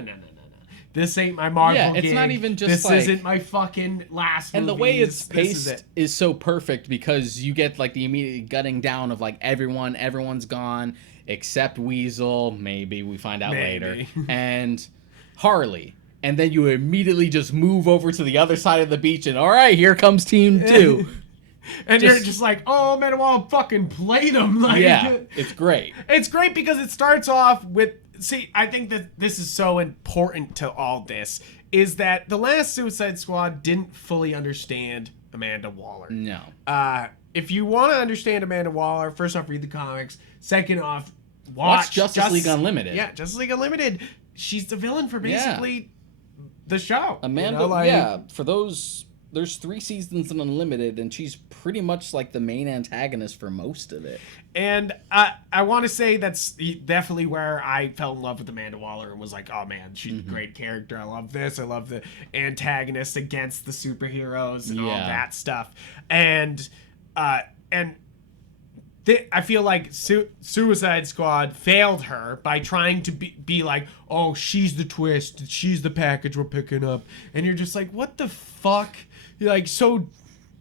This ain't my Marvel gig. It's not even just this like... isn't my fucking last movie. And the way it's paced is so perfect because you get like the immediate gutting down of like everyone's gone except Weasel, maybe we find out later, and Harley. And then you immediately just move over to the other side of the beach and all right, here comes team 2. And you're just like, oh, man, I want to fucking play them. Like, yeah, it's great. It's great because it starts off with... See, I think that this is so important to all this, is that the last Suicide Squad didn't fully understand Amanda Waller. No. If you want to understand Amanda Waller, first off, read the comics. Second off, watch Justice League Unlimited. Yeah, Justice League Unlimited. She's the villain for basically the show. Amanda, for those... There's 3 seasons in Unlimited, and she's pretty much like the main antagonist for most of it. And I want to say that's definitely where I fell in love with Amanda Waller and was like, oh man, she's a great character. I love this. I love the antagonist against the superheroes and all that stuff. And I feel like Suicide Squad failed her by trying to be like, oh, she's the twist, she's the package we're picking up, and you're just like, what the fuck? You're like so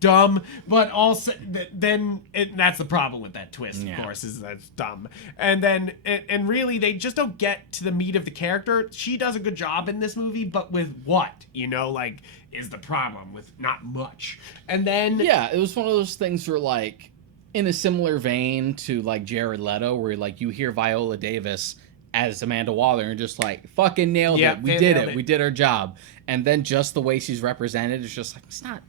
dumb, but also that's the problem with that twist, of course, is that's dumb. And then and really they just don't get to the meat of the character. She does a good job in this movie, but with what? Like, is the problem with not much. And then it was one of those things where like in a similar vein to like Jared Leto, where like you hear Viola Davis as Amanda Waller and just like fucking nailed it. We did it. We did our job. And then just the way she's represented is just like it's not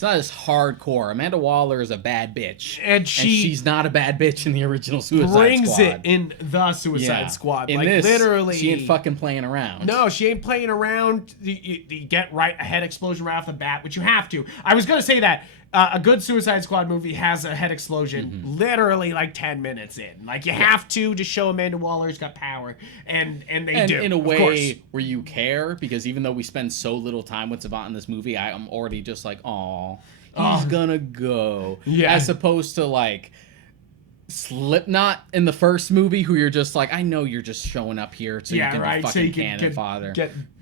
as hardcore. Amanda Waller is a bad bitch, and she's not a bad bitch in the original Suicide Squad. Brings it in the Suicide Squad. In like this, literally, she ain't fucking playing around. No, she ain't playing around. You get a head explosion right off the bat, which you have to. I was gonna say that. A good Suicide Squad movie has a head explosion literally like 10 minutes in. Like, you have to show Amanda Waller's got power, and they do. In a way where you care, because even though we spend so little time with Savant in this movie, I'm already just like, aw, he's gonna go. Yeah. As opposed to, like, Slipknot in the first movie, who you're just like, I know you're just showing up here so you can be fucking cannon fodder.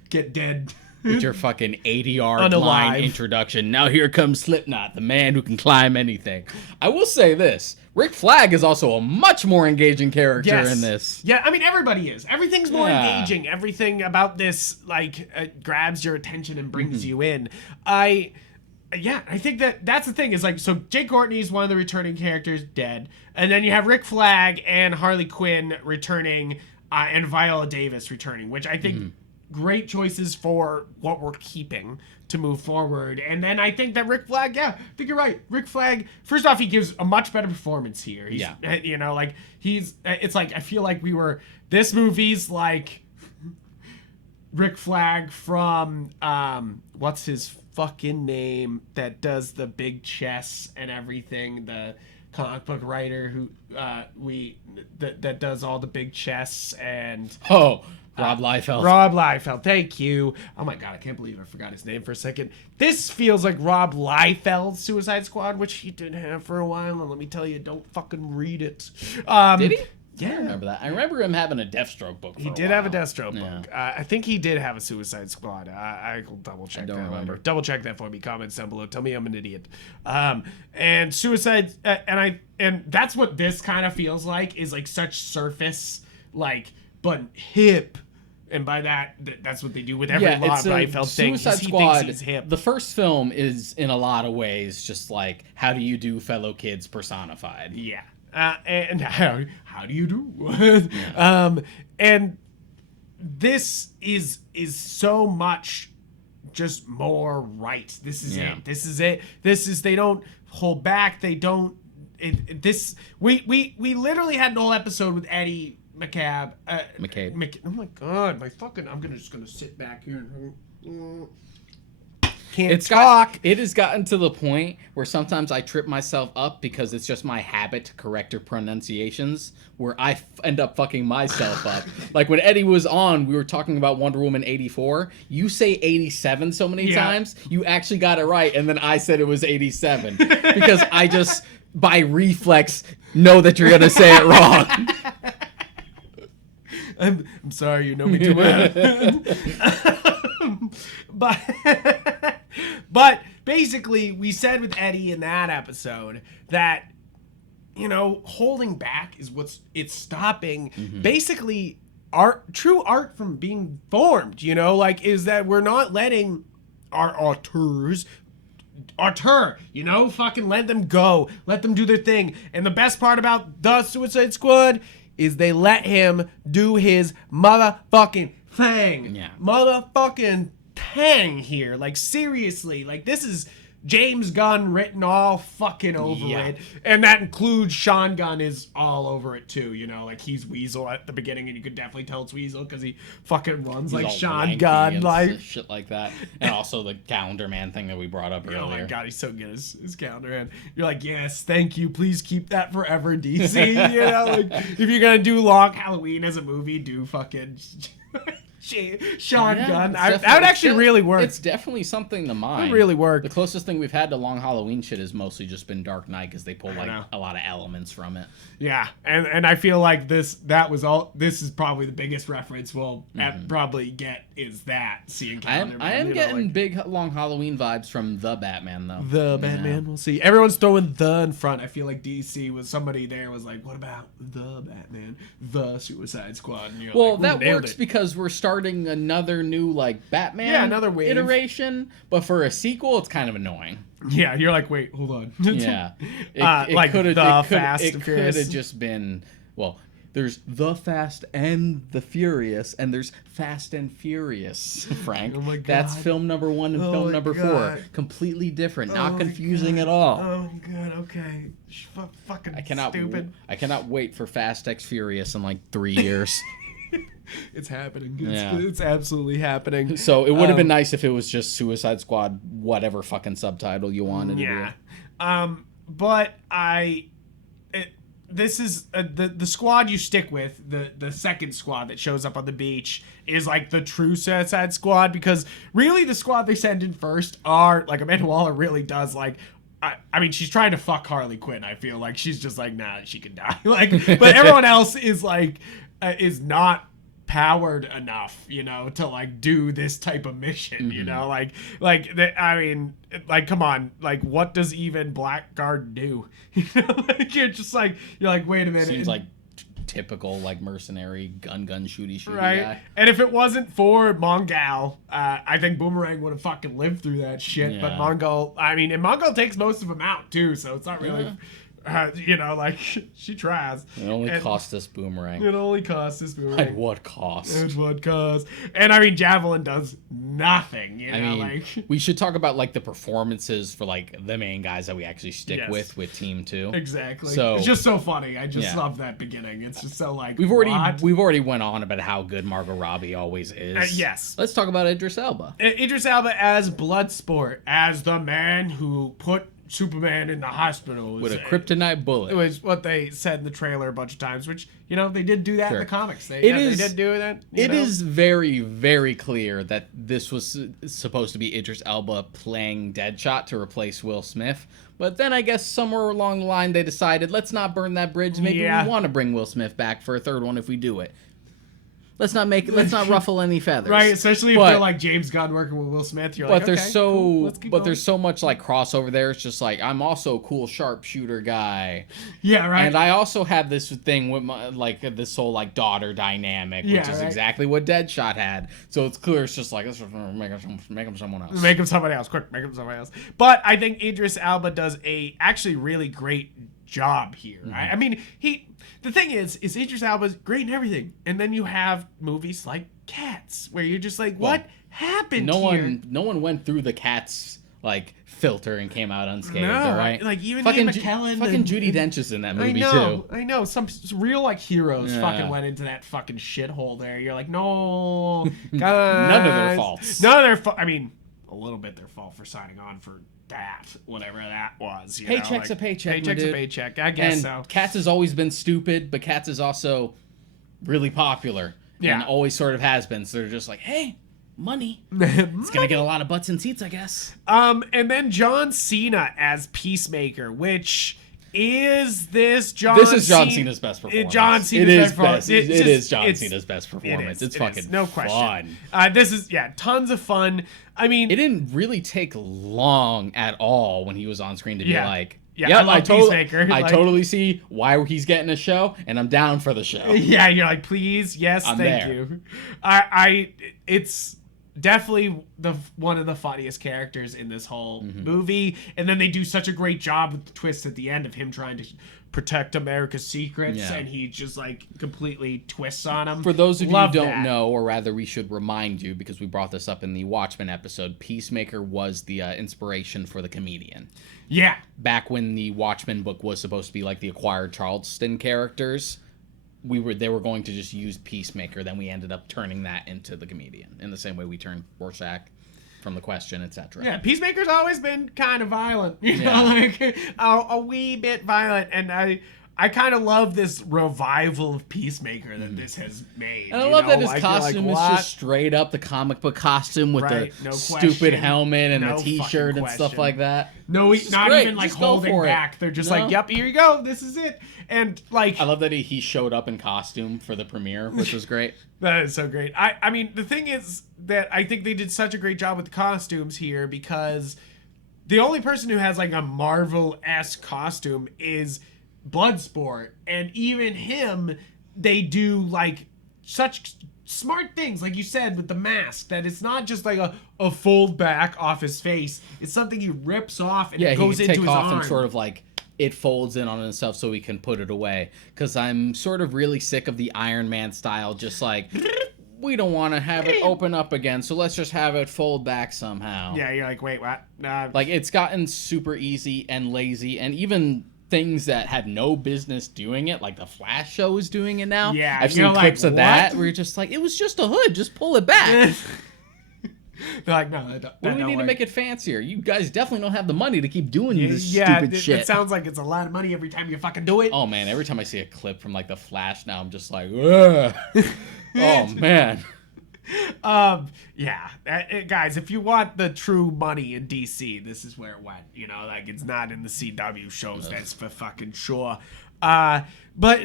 Get dead. With your fucking 80-yard line introduction. Now here comes Slipknot, the man who can climb anything. I will say this. Rick Flag is also a much more engaging character in this. Yeah, I mean, everybody is. Everything's more engaging. Everything about this, like, grabs your attention and brings you in. I think that's the thing. Is like, so Jake Courtney's one of the returning characters, dead. And then you have Rick Flag and Harley Quinn returning, and Viola Davis returning, which I think... Great choices for what we're keeping to move forward. And then I think that Rick Flag, I think you're right. Rick Flag, first off, he gives a much better performance here. It's like, I feel like this movie's like Rick Flag from, what's his fucking name that does the big chess and everything, the comic book writer who, that does all the big chess and... Rob Liefeld. Rob Liefeld, thank you. Oh my god, I can't believe I forgot his name for a second. This feels like Rob Liefeld's Suicide Squad, which he did have for a while, and let me tell you, don't fucking read it. Did he? Yeah. I remember that. I remember him having a Deathstroke book for a while. He did have a Deathstroke book. I think he did have a Suicide Squad. I will double check that. I don't remember. Double check that for me. Comments down below. Tell me I'm an idiot. And Suicide, and that's what this kind of feels like, is like such surface, like, but hip. And by that's what they do with every Liefeld thing. Suicide Squad, thinks he's hip. The first film is, in a lot of ways, just like, how do you do fellow kids personified? Yeah. And how do you do? And this is so much just more right. This is it. This is it. This is, they don't hold back. They don't. We literally had an whole episode with Eddie McCabe. Oh my god, I'm just gonna sit back here and can't talk. It has gotten to the point where sometimes I trip myself up because it's just my habit to correct her pronunciations, where I end up fucking myself up. Like when Eddie was on, we were talking about Wonder Woman 84. You say 87 so many times, you actually got it right, and then I said it was 87 because I just, by reflex, know that you're gonna say it wrong. I'm sorry, you know me too well. But basically, we said with Eddie in that episode that, you know, holding back is it's stopping basically true art from being formed, you know, like, is that we're not letting our auteurs, you know, fucking let them go, let them do their thing. And the best part about the Suicide Squad is they let him do his motherfucking thing. Yeah. Motherfucking thing here. Like, seriously. Like, this is James Gunn written all fucking over it. And that includes Sean Gunn is all over it too, you know, like he's Weasel at the beginning and you could definitely tell it's Weasel because he fucking runs like Sean Gunn, like shit like that. And also the Calendar Man thing that we brought up earlier. Oh my god, he's so good as Calendar Man. You're like, yes, thank you, please keep that forever, DC. You know, like if you're gonna do Long Halloween as a movie, do fucking Sean Gunn. That would actually really work. It's definitely something to mind. It would really work. The closest thing we've had to Long Halloween shit has mostly just been Dark Knight because they pull like a lot of elements from it. Yeah, and I feel like this is probably the biggest reference we'll probably get is that seeing Calendar Man. I am getting big Long Halloween vibes from the Batman though. The Batman, we'll see. Everyone's throwing the in front. I feel like DC was somebody there was like, what about the Batman, the Suicide Squad? And well, like, that works because we're starting another new like Batman another wave iteration, but for a sequel it's kind of annoying. Yeah, you're like, wait, hold on. Yeah, like could have just been, well, there's The Fast and the Furious, and there's Fast and Furious, Frank. Oh my God. That's film number 1 and film number 4. Completely different, not confusing at all. Oh my god, okay. Fucking stupid. I cannot wait for Fast X Furious in like 3 years. It's happening. It's absolutely happening. So it would have been nice if it was just Suicide Squad, whatever fucking subtitle you wanted to do. But this is the squad you stick with, the second squad that shows up on the beach is like the true Suicide Squad, because really the squad they send in first are like Amanda Waller really does like. I mean, she's trying to fuck Harley Quinn. I feel like she's just like, nah, she can die. Like, but everyone else is like, is not powered enough, you know, to like do this type of mission. You know, I mean, like, come on, like, what does even Blackguard do? You know, like you're like, wait a minute. Seems like typical like mercenary gun shooty right guy. And if it wasn't for Mongal, I think Boomerang would have fucking lived through that shit. But Mongal, I mean, and Mongal takes most of them out too, so it's not really you know, like, she tries. It only cost us Boomerang. It only cost us Boomerang. At what cost? At what cost? And I mean, Javelin does nothing, you know, I mean, like. We should talk about, like, the performances for, like, the main guys that we actually stick with Team 2. Exactly. So, it's just so funny. I just love that beginning. It's just so, like, we've already went on about how good Margot Robbie always is. Yes. Let's talk about Idris Elba. Idris Elba as Bloodsport, as the man who put Superman in the hospital with a kryptonite bullet. It was what they said in the trailer a bunch of times, which, you know, they did do that in the comics. They did do that. It is very, very clear that this was supposed to be Idris Elba playing Deadshot to replace Will Smith. But then I guess somewhere along the line they decided, let's not burn that bridge. Maybe we want to bring Will Smith back for a third one if we do it. Let's not ruffle any feathers. Right, especially if they're like James Gunn working with Will Smith. You're like, there's there's so much like crossover there. It's just like, I'm also a cool sharpshooter guy. Yeah, right. And I also have this thing with my, like, this whole like daughter dynamic, which is exactly what Deadshot had. So it's clear. It's just like, let's just make him someone else. Make him somebody else. Quick, make him somebody else. But I think Idris Elba does a actually really great job here. I mean, the thing is Idris Elba's great and everything, and then you have movies like Cats where you're just like, what happened here? No one went through the Cats like filter and came out unscathed. No, right? Like even fucking Ian McKellen, fucking Judi Dench is in that movie too. I know. Some real like heroes fucking went into that fucking shithole there. You're like, no, guys. None of their faults. None of their fault. I mean, a little bit their fault for signing on for that, whatever that was. Paycheck's a paycheck. Paycheck's a paycheck. I guess and so. Cats has always been stupid, but Cats is also really popular. Yeah. And always sort of has been. So they're just like, hey, money. It's gonna get a lot of butts and seats, I guess. And then John Cena as Peacemaker, which is this John Cena's best performance. John Cena's best performance. It is John Cena's best performance. It's fucking no question. Fun. This is tons of fun. I mean, it didn't really take long at all when he was on screen to be like, yeah, I Peacemaker. I totally see why he's getting a show, and I'm down for the show. Yeah, you're like, please, yes, thank you. It's definitely one of the funniest characters in this whole movie, and then they do such a great job with the twist at the end of him trying to protect America's secrets, and he just like completely twists on him. For those of you who don't know, or rather we should remind you because we brought this up in the Watchmen episode, Peacemaker was the inspiration for the comedian. Yeah. Back when the Watchmen book was supposed to be like the acquired Charleston characters, they were going to just use Peacemaker, then we ended up turning that into the comedian in the same way we turned Rorschach from The Question, etc. Yeah, Peacemaker's always been kind of violent, you know, like a wee bit violent, and I kind of love this revival of Peacemaker that this has made. And I love that his costume is just straight up the comic book costume with the stupid helmet and the t-shirt and stuff like that. No, not even like holding back. They're just like, yep, here you go. This is it. And like, I love that he showed up in costume for the premiere, which was great. That is so great. I mean, the thing is that I think they did such a great job with the costumes here because the only person who has like a Marvel-esque costume is Bloodsport, and even him, they do like such smart things, like you said, with the mask, that it's not just like a fold back off his face. It's something he rips off and it goes into his arm. And sort of like it folds in on itself so he can put it away. Because I'm sort of really sick of the Iron Man style, just like, we don't want to have it open up again, so let's just have it fold back somehow. Yeah, you're like, wait, what? Like, it's gotten super easy and lazy, and even things that had no business doing it, like the Flash show is doing it now. Yeah, I've seen clips of that where you're just like, it was just a hood, just pull it back. They're like, no, what do we need to make it fancier? You guys definitely don't have the money to keep doing this stupid shit. It sounds like it's a lot of money every time you fucking do it. Oh man, every time I see a clip from like the Flash now, I'm just like, ugh. Oh man. Guys, if you want the true money in DC, this is where it went. You know, like, it's not in the CW shows, that's for fucking sure. But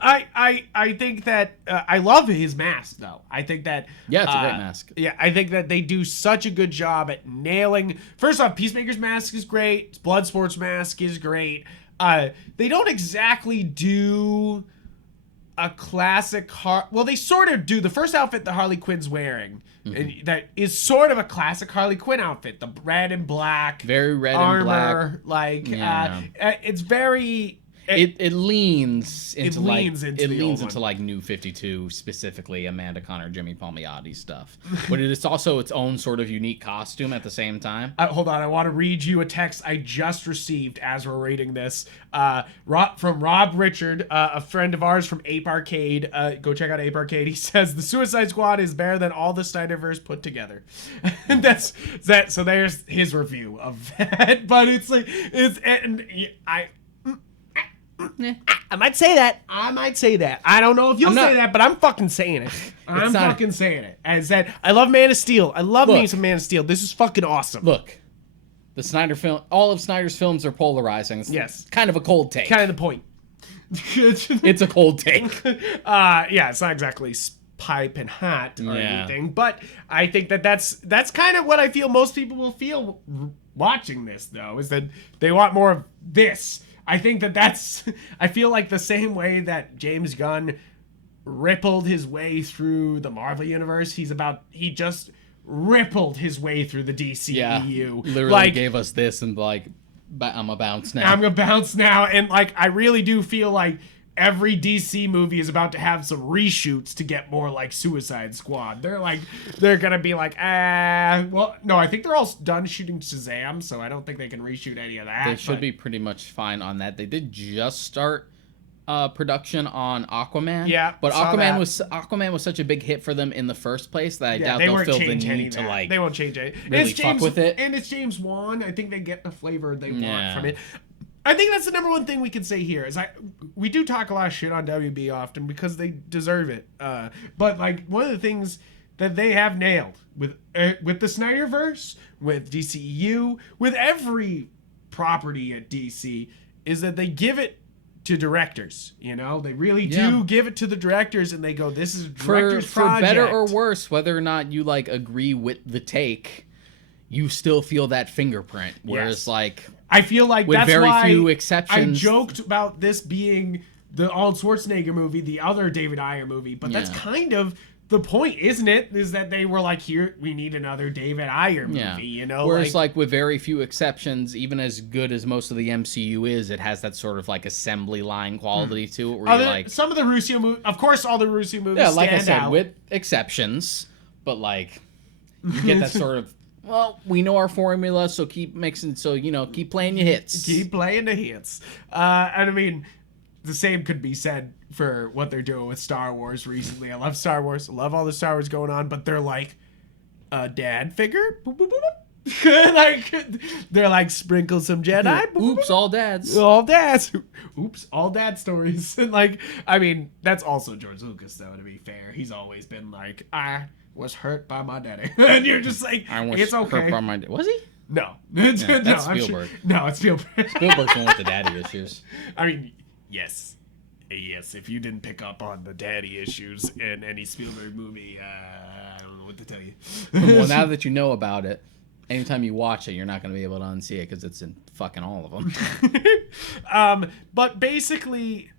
I think that I love his mask, though. I think that it's a great mask. Yeah, I think that they do such a good job at nailing. First off, Peacemaker's mask is great. Bloodsport's mask is great. They don't exactly do a classic well, they sort of do. The first outfit that Harley Quinn's wearing, and that is sort of a classic Harley Quinn outfit, the red and black, very red armor, and black. Like it's very. It leans into into like New 52, specifically Amanda Conner, Jimmy Palmiotti stuff. But it's also its own sort of unique costume at the same time. Hold on, I want to read you a text I just received as we're reading this. From Rob Richard, a friend of ours from Ape Arcade. Go check out Ape Arcade. He says the Suicide Squad is better than all the Snyderverse put together. And that's that. So there's his review of that. But it's like I might say that. I don't know if you'll say that, but I'm fucking saying it. I'm fucking saying it. I said, I love Man of Steel. I love me some Man of Steel. This is fucking awesome. Look, the Snyder film, all of Snyder's films are polarizing. It's kind of a cold take. Kind of the point. It's a cold take. It's not exactly piping hot or anything, but I think that's kind of what I feel most people will feel watching this, though, is that they want more of this. I think I feel like the same way that James Gunn rippled his way through the Marvel Universe, he just rippled his way through the DCEU. Literally gave us this and like I'm a bounce now. I'm gonna bounce now, and like I really do feel like every DC movie is about to have some reshoots to get more like Suicide Squad. They're gonna be like, well, no, I think they're all done shooting Shazam, so I don't think they can reshoot any of that. They should be pretty much fine on that. They did just start production on Aquaman. Yeah, but Aquaman was such a big hit for them in the first place that I doubt they'll feel the need to like. They won't change it. Really fuck with it. And it's James Wan. I think they get the flavor they want from it. I think that's the number one thing we can say here is we do talk a lot of shit on WB often because they deserve it. But like one of the things that they have nailed with the Snyderverse, with DCEU, with every property at DC is that they give it to directors. You know, they really do give it to the directors, and they go, "This is a director's project." For better or worse, whether or not you like agree with the take, you still feel that fingerprint. Whereas like. I feel like with that's very why few exceptions. I joked about this being the Arnold Schwarzenegger movie, the other David Ayer movie, but that's kind of the point, isn't it? Is that they were like, here, we need another David Ayer movie, you know? Whereas like with very few exceptions, even as good as most of the MCU is, it has that sort of like assembly line quality to it where you like... Some of the Russo movies, of course all the Russo movies stand out. Yeah, like I said, out. with exceptions, but like, you get that sort of... Well, we know our formula, so keep mixing. So, you know, keep playing your hits. Keep playing the hits. And I mean, the same could be said for what they're doing with Star Wars recently. I love Star Wars. I love all the Star Wars going on, but they're like a dad figure. Boop, boop, boop, boop. Like they're like sprinkle some Jedi. Boop, Oops, all dads. All dads. Oops, all dad stories. And like, I mean, that's also George Lucas, though. To be fair, he's always been like, was hurt by my daddy. And you're just like, it's okay. Hurt by my was he? No. That's Spielberg. No, it's Spielberg. Spielberg's the one with the daddy issues. I mean, yes. Yes, if you didn't pick up on the daddy issues in any Spielberg movie, I don't know what to tell you. Well, now that you know about it, anytime you watch it, you're not going to be able to unsee it because it's in fucking all of them. But basically,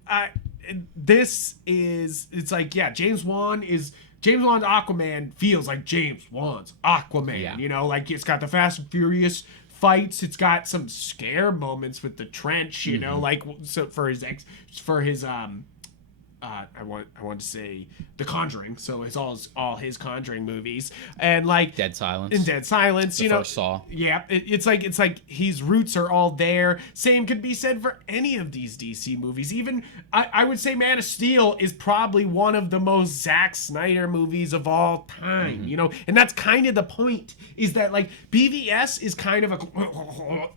it's like, James Wan's Aquaman feels like James Wan's Aquaman. Yeah. You know, like it's got the Fast and Furious fights. It's got some scare moments with the trench. You know, like so for his I want to say The Conjuring. So it's all his Conjuring movies, and like Dead Silence. In Dead Silence, you know, first Saw. Yeah, it's like his roots are all there. Same could be said for any of these DC movies. Even I would say Man of Steel is probably one of the most Zack Snyder movies of all time. You know, and that's kind of the point. Is that like BVS is kind of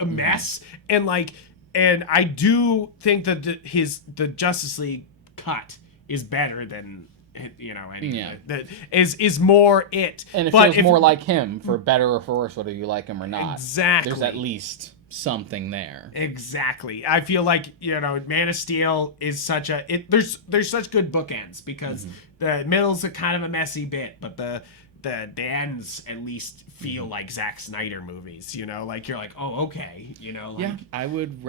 a mess, and I do think that the Justice League cut is better than that is more it, and it feels more like him, for better or for worse, whether you like him or not. Exactly, there's at least something there. Exactly. I feel like Man of Steel is such there's such good bookends because the middle's a kind of a messy bit, but the ends at least feel like Zack Snyder movies, like you're like, oh, okay, I would.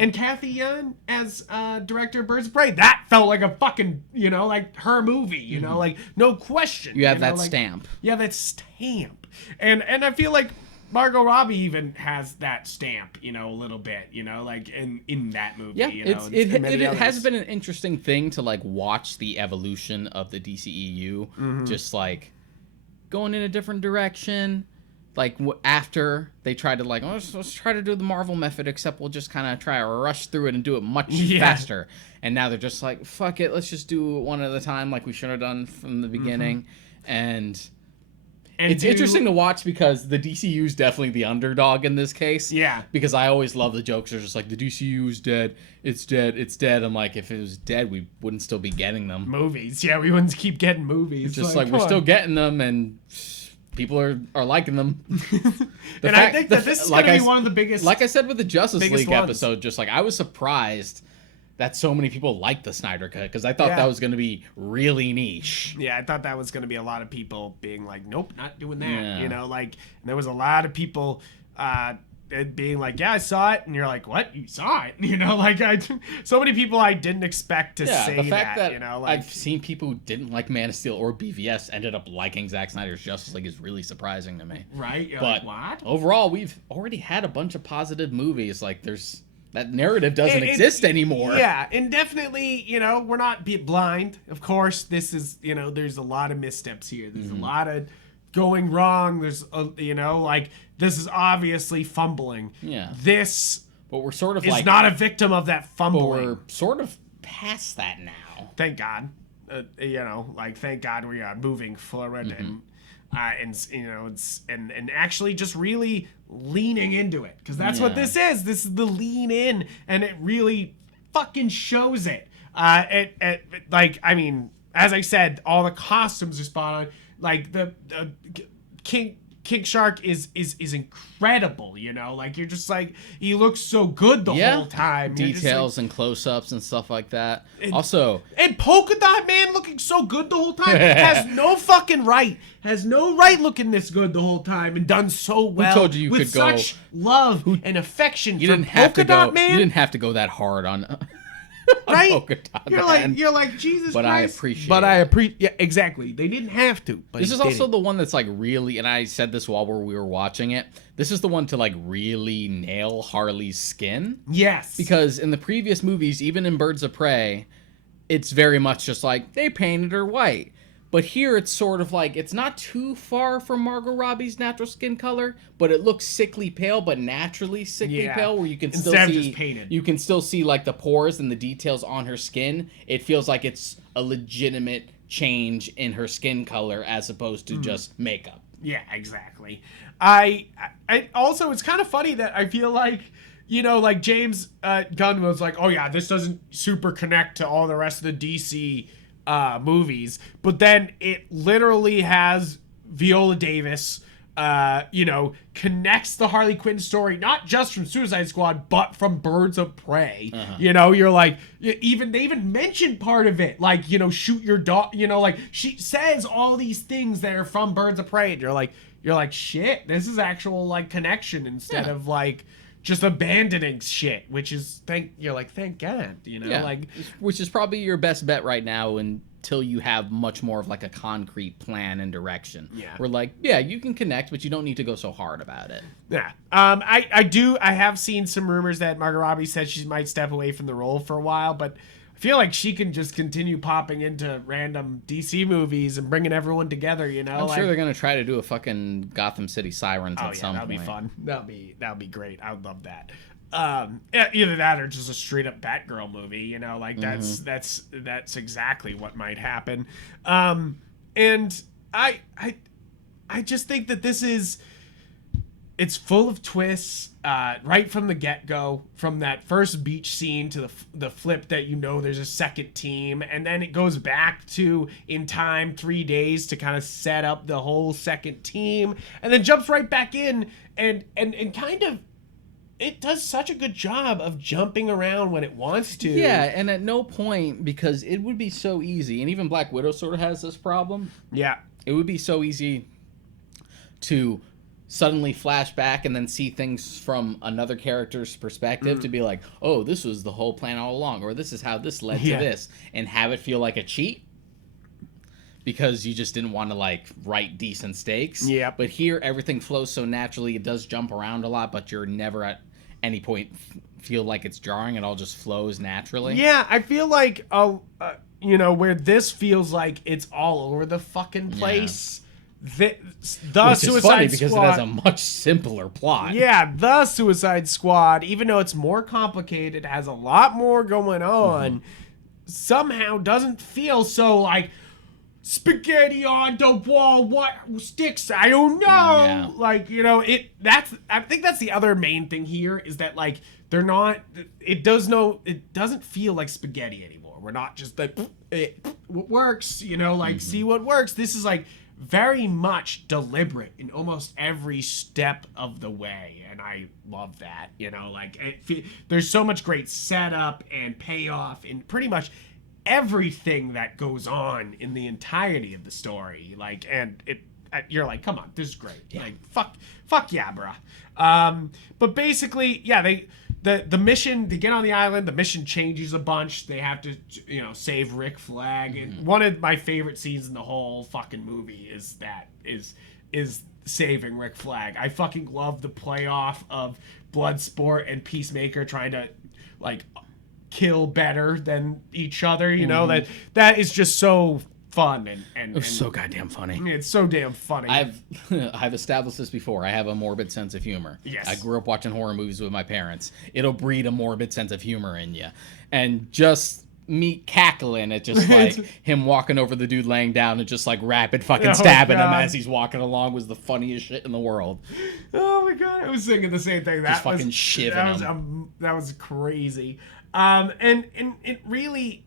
And Kathy Yan as director of Birds of Prey, that felt like a fucking, like her movie, like no question. You have that stamp. Yeah, that stamp. And I feel like Margot Robbie even has that stamp, a little bit, like in that movie. Yeah, it has been an interesting thing to like watch the evolution of the DCEU, just like going in a different direction. Like after they tried to let's try to do the Marvel method, except we'll just kind of try to rush through it and do it much faster. And now they're just like, fuck it, let's just do it one at a time, like we should have done from the beginning. And it's interesting to watch because the DCU is definitely the underdog in this case. Yeah. Because I always love the jokes. They're just like, the DCU is dead. It's dead. It's dead. I'm like, if it was dead, we wouldn't still be getting them. Movies. Yeah, we wouldn't keep getting movies. It's just like we're still getting them, and people are liking them. I think that this is going to be one of the biggest... Like I said with the Justice League episode, just like I was surprised that so many people liked the Snyder Cut, because I thought that was going to be really niche. Yeah, I thought that was going to be a lot of people being like, nope, not doing that. Yeah. And there was a lot of people it being like, yeah, I saw it, and you're like, what? You saw it? You know, like so many people I didn't expect to say the fact that you know, like, I've seen people who didn't like Man of Steel or BVS ended up liking Zack Snyder's Justice League is really surprising to me. Right? You're but like, what? Overall, we've already had a bunch of positive movies. Like that narrative doesn't exist anymore. Yeah, and definitely, you know, we're not blind. Of course, this is, you know, there's a lot of missteps here. There's a lot of going wrong. There's, you know, like, this is obviously fumbling. Yeah. But we're sort of is not a victim of that fumbling. But we're sort of past that now. Thank God. You know, like, thank God we are moving forward and you know, and actually just really leaning into it, because that's what this is. This is the lean in, and it really fucking shows it. Like, I mean, as I said, all the costumes are spot on. Like the King Shark is incredible, you know, like, you're just like, he looks so good the whole time. Details and close-ups and stuff like that. And Polka-Dot Man looking so good the whole time has no fucking right. Has no right looking this good the whole time and done so well. Who told you with could go such love and affection you for didn't have to Polka-Dot go, Man? You didn't have to go that hard on right? Polka-Dot you're like Jesus but Christ. I appreciate yeah, exactly. They didn't have to. But this is also the one that's like really, and I said this while we were watching it, this is the one to like really nail Harley's skin. Yes. Because in the previous movies, even in Birds of Prey, it's very much just like, they painted her white. But here it's sort of like, it's not too far from Margot Robbie's natural skin color, but it looks sickly pale, but naturally sickly pale, where you can still see, you can still see like the pores and the details on her skin. It feels like it's a legitimate change in her skin color as opposed to just makeup. Yeah, exactly. I also, it's kind of funny that I feel like, you know, like James Gunn was like, oh yeah, this doesn't super connect to all the rest of the DC movies, but then it literally has Viola Davis, you know, connects the Harley Quinn story not just from Suicide Squad but from Birds of Prey. You know, you're like, they even mentioned part of it, like, you know, shoot your dog, you know, like, she says all these things that are from Birds of Prey, and you're like shit, this is actual like connection instead of like just abandoning shit, which is thank God, you know, like, which is probably your best bet right now until you have much more of like a concrete plan and direction. Yeah, we're like, yeah, you can connect, but you don't need to go so hard about it. Yeah, I have seen some rumors that Margot Robbie said she might step away from the role for a while, but I feel like she can just continue popping into random DC movies and bringing everyone together, you know? I'm sure they're going to try to do a fucking Gotham City Sirens at some point. That'll be fun. That'll be great. I would love that. Either that or just a straight up Batgirl movie, you know? Like, that's exactly what might happen. And I just think that it's full of twists, right from the get-go, from that first beach scene to the flip that, you know, there's a second team, and then it goes back to in time 3 days to kind of set up the whole second team, and then jumps right back in and kind of, it does such a good job of jumping around when it wants to. Yeah, and at no point, because it would be so easy, and even Black Widow sort of has this problem. Yeah. It would be so easy to suddenly flash back and then see things from another character's perspective to be like, oh, this was the whole plan all along, or this is how this led to this, and have it feel like a cheat because you just didn't want to like write decent stakes. Yeah. But here everything flows so naturally. It does jump around a lot, but you're never at any point feel like it's jarring. It all just flows naturally. Yeah, I feel like you know, where this feels like it's all over the fucking place. The Which is funny because it has a much simpler plot. Yeah, the Suicide Squad, even though it's more complicated, has a lot more going on, somehow doesn't feel so like spaghetti on the wall, what sticks, I don't know. Yeah. Like, you know, I think that's the other main thing here, is that like they're not, it doesn't feel like spaghetti anymore. We're not just like, what works, you know, like see what works. This is like very much deliberate in almost every step of the way, and I love that, you know, like there's so much great setup and payoff in pretty much everything that goes on in the entirety of the story, like, and you're like, come on, this is great. Yeah. Like, fuck yeah, bruh. But basically, yeah, the mission, they get on the island, the mission changes a bunch. They have to, save Rick Flag. And one of my favorite scenes in the whole fucking movie is saving Rick Flag. I fucking love the playoff of Bloodsport and Peacemaker trying to, like, kill better than each other. That is just so fun and it was so goddamn funny. It's so damn funny. I've established this before. I have a morbid sense of humor. Yes. I grew up watching horror movies with my parents. It'll breed a morbid sense of humor in you, and just me cackling at just like him walking over the dude laying down and just like rapid fucking stabbing him as he's walking along was the funniest shit in the world. Oh my god, I was thinking the same thing. That just was fucking shivving him. That was crazy. And it really,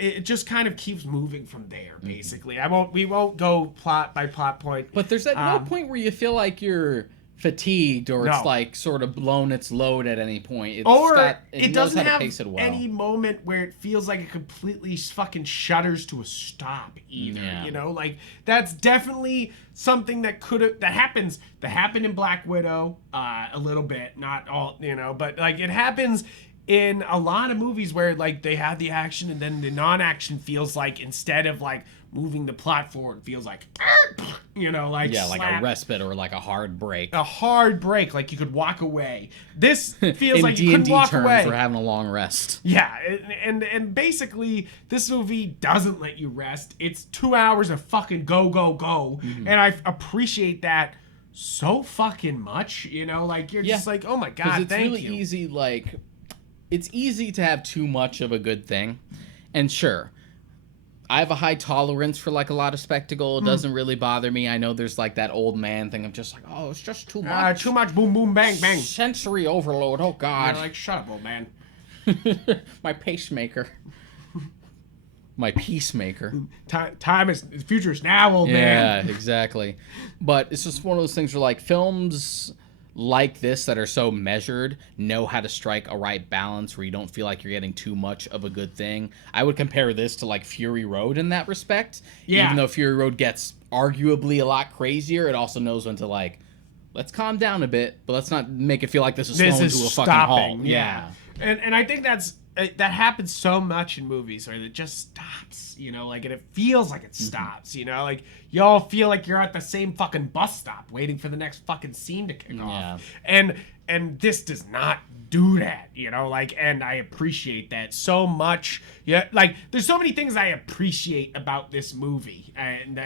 it just kind of keeps moving from there. Basically, we won't go plot by plot point. But there's at no point where you feel like you're fatigued or it's like sort of blown its load at any point. It doesn't have any moment where it feels like it completely fucking shudders to a stop either. Yeah. Like that's definitely something that happened in Black Widow a little bit, not all, but like it happens in a lot of movies where like they have the action and then the non-action feels like, instead of like moving the plot forward, feels like like like a respite or like a hard break. Like you could walk away. This feels like you couldn't walk away. For having a long rest. Yeah, and basically this movie doesn't let you rest. It's 2 hours of fucking go, and I appreciate that so fucking much. Like you're just like, oh my god, it's really easy. Like it's easy to have too much of a good thing, and sure, I have a high tolerance for like a lot of spectacle. It doesn't really bother me. I know there's like that old man thing. I'm just like, oh, it's just too much. Too much boom, boom, bang, bang. Sensory overload. Oh god. You're like, shut up, old man. My pacemaker. My peacemaker. The future is now, old man. Yeah, exactly. But it's just one of those things where like films like this that are so measured know how to strike a right balance where you don't feel like you're getting too much of a good thing. I would compare this to like Fury Road in that respect. Yeah. Even though Fury Road gets arguably a lot crazier, it also knows when to like, let's calm down a bit, but let's not make it feel like this is slowing to a fucking halt. Yeah. And I think that happens so much in movies where it just stops, like, and it feels like it stops, like you all feel like you're at the same fucking bus stop waiting for the next fucking scene to kick off. And this does not do that, like, and I appreciate that so much. Yeah, like there's so many things I appreciate about this movie, and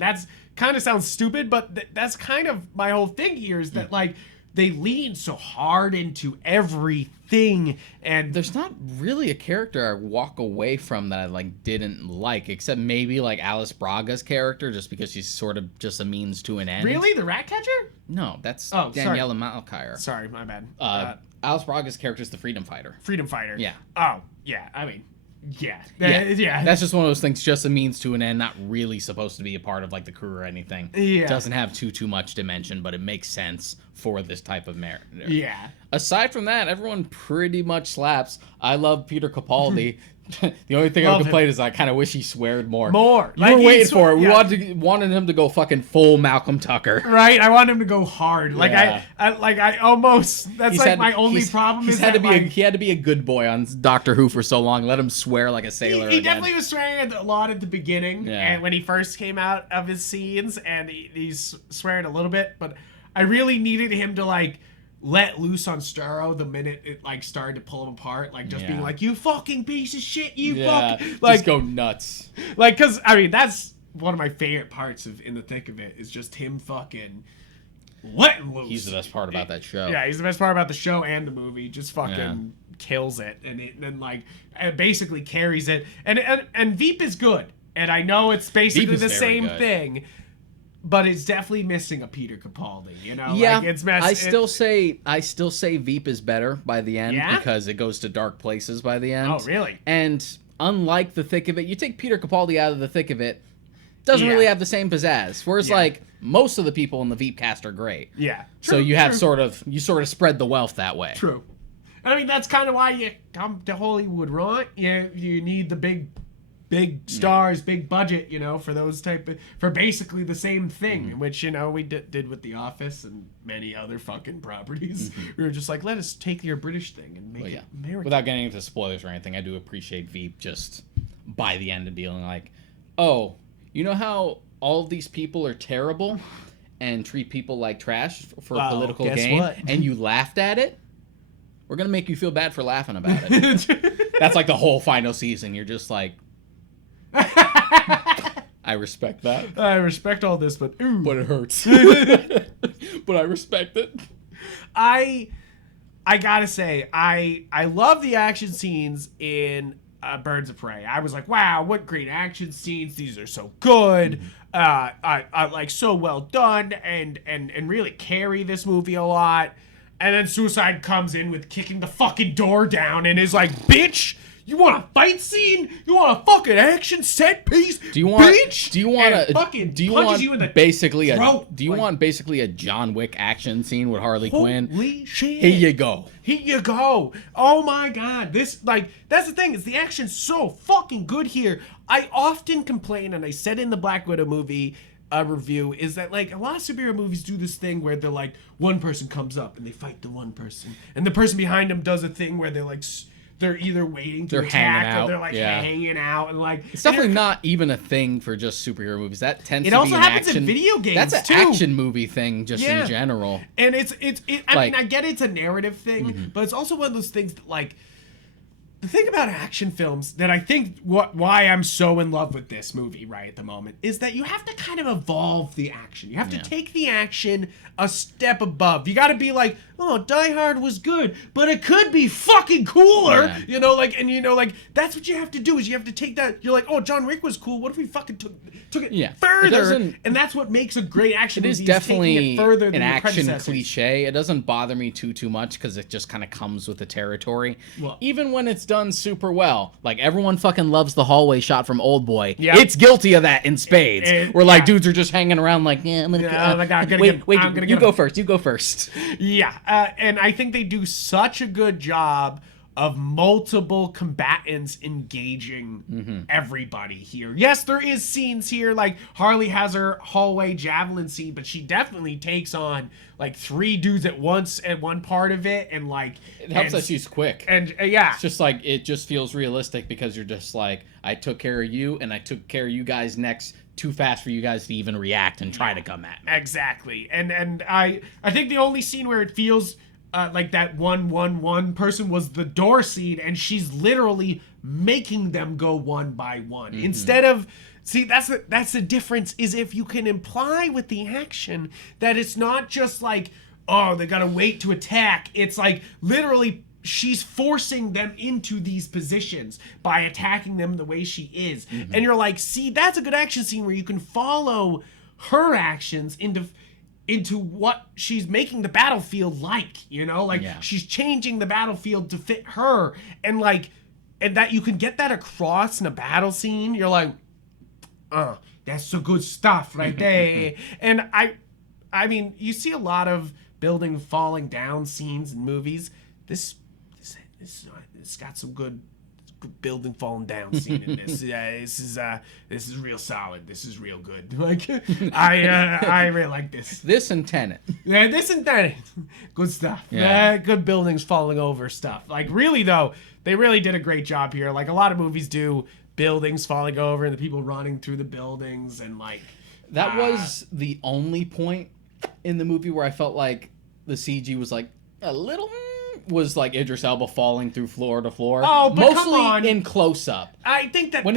that's kind of sounds stupid, but that's kind of my whole thing here is that like they lean so hard into everything, and there's not really a character I walk away from that I like didn't like, except maybe like Alice Braga's character, just because she's sort of just a means to an end. Really, the rat catcher? No, that's Daniela Malkire. Sorry, my bad. Alice Braga's character is the freedom fighter. Freedom fighter. Yeah. Oh, yeah. I mean, yeah. That's just one of those things, just a means to an end, not really supposed to be a part of like the crew or anything. Yeah. Doesn't have too much dimension, but it makes sense for this type of narrative. Yeah. Aside from that, everyone pretty much slaps. I love Peter Capaldi. The only thing I complain is I kind of wish he sweared more. You were waiting for it. We wanted him to go fucking full Malcolm Tucker. Right. I want him to go hard. Like I almost. That's my only problem. He had to be a good boy on Doctor Who for so long. Let him swear like a sailor. He definitely was swearing a lot at the beginning, and when he first came out of his scenes, and he's swearing a little bit. But I really needed him to like let loose on Starro the minute it like started to pull him apart, like just being like, you fucking piece of shit, you fucking like just go nuts. Like, cause I mean that's one of my favorite parts of In the Thick of It is just him fucking letting loose. He's the best part about that show. Yeah, he's the best part about the show and the movie. Just fucking kills it, and then like basically carries it. And Veep is good, and I know it's basically the same thing. But it's definitely missing a Peter Capaldi, Yeah, like it's messy. I still say Veep is better by the end because it goes to dark places by the end. Oh, really? And unlike The Thick of It, you take Peter Capaldi out of The Thick of It, doesn't really have the same pizzazz. Whereas like most of the people in the Veep cast are great. Yeah. So you have sort of spread the wealth that way. True. I mean that's kind of why you come to Hollywood, right? You need the big big stars, big budget, you know, for those for basically the same thing, which, you know, we did with The Office and many other fucking properties. We were just like, let us take your British thing and make it American. Without getting into spoilers or anything, I do appreciate Veep just by the end of being like, oh, you know how all of these people are terrible and treat people like trash for political gain, what? and you laughed at it? We're going to make you feel bad for laughing about it. That's like the whole final season. You're just like, I respect that. I respect all this, but it hurts. But I respect it. I gotta say, I love the action scenes in Birds of Prey. I was like, wow, what great action scenes. These are so good. I like so well done and really carry this movie a lot. And then Suicide comes in with kicking the fucking door down and is like, bitch, you want a fight scene? You want a fucking action set piece? Do you want bitch? Do you want basically a John Wick action scene with Harley Quinn? Holy shit. Here you go. Here you go. Oh my god. This, like, that's the thing, is the action's so fucking good here. I often complain, and I said in the Black Widow movie review, is that, like, a lot of superhero movies do this thing where they're like, one person comes up and they fight the one person, and the person behind them does a thing where they're like, they're either waiting to attack or they're like hanging out, and like, it's definitely not even a thing for just superhero movies. That tends to be also happens in video games. That's an action movie thing just in general. And I mean, I get it's a narrative thing, but it's also one of those things that, like, the thing about action films that I think why I'm so in love with this movie right at the moment is that you have to kind of evolve the action. You have to take the action a step above. You got to be like, oh, Die Hard was good, but it could be fucking cooler. Yeah. You know, like, and you know, like, that's what you have to do, is you have to take that. You're like, oh, John Wick was cool. What if we fucking took it further? And that's what makes a great action movie. It is definitely it further than an action cliche. It doesn't bother me too much because it just kind of comes with the territory. Well, even when it's done super well, like, everyone fucking loves the hallway shot from Oldboy. Yep. It's guilty of that in spades. Where like dudes are just hanging around like, I'm gonna you go first. You go first. Yeah, and I think they do such a good job of multiple combatants engaging everybody here. Yes, there is scenes here, like Harley has her hallway javelin scene, but she definitely takes on like 3 dudes at once at one part of it, and like it helps that she's quick. And it's just like, it just feels realistic because you're just like, I took care of you and I took care of you guys next. Too fast for you guys to even react and try to come at me. Exactly. And I think the only scene where it feels like that one person was the door scene, and she's literally making them go one by one. Instead of, see, that's the difference, is if you can imply with the action that it's not just like, oh, they gotta wait to attack. It's like literally she's forcing them into these positions by attacking them the way she is. And you're like, see, that's a good action scene where you can follow her actions into what she's making the battlefield like, you know? Like, she's changing the battlefield to fit her. And like, and that you can get that across in a battle scene. You're like, that's some good stuff right there. And I mean, you see a lot of building falling down scenes in movies. It's got some good building falling down scene in this. This is real solid. This is real good. Like, I really like this. This and Tenet. Yeah, this and Tenet. Good stuff. Yeah, good buildings falling over stuff. Like, really though, they really did a great job here. Like a lot of movies do, buildings falling over and the people running through the buildings, and like that was the only point in the movie where I felt like the CG was like a little. Was like Idris Elba falling through floor to floor. Oh, but mostly come on. In close up. I think that when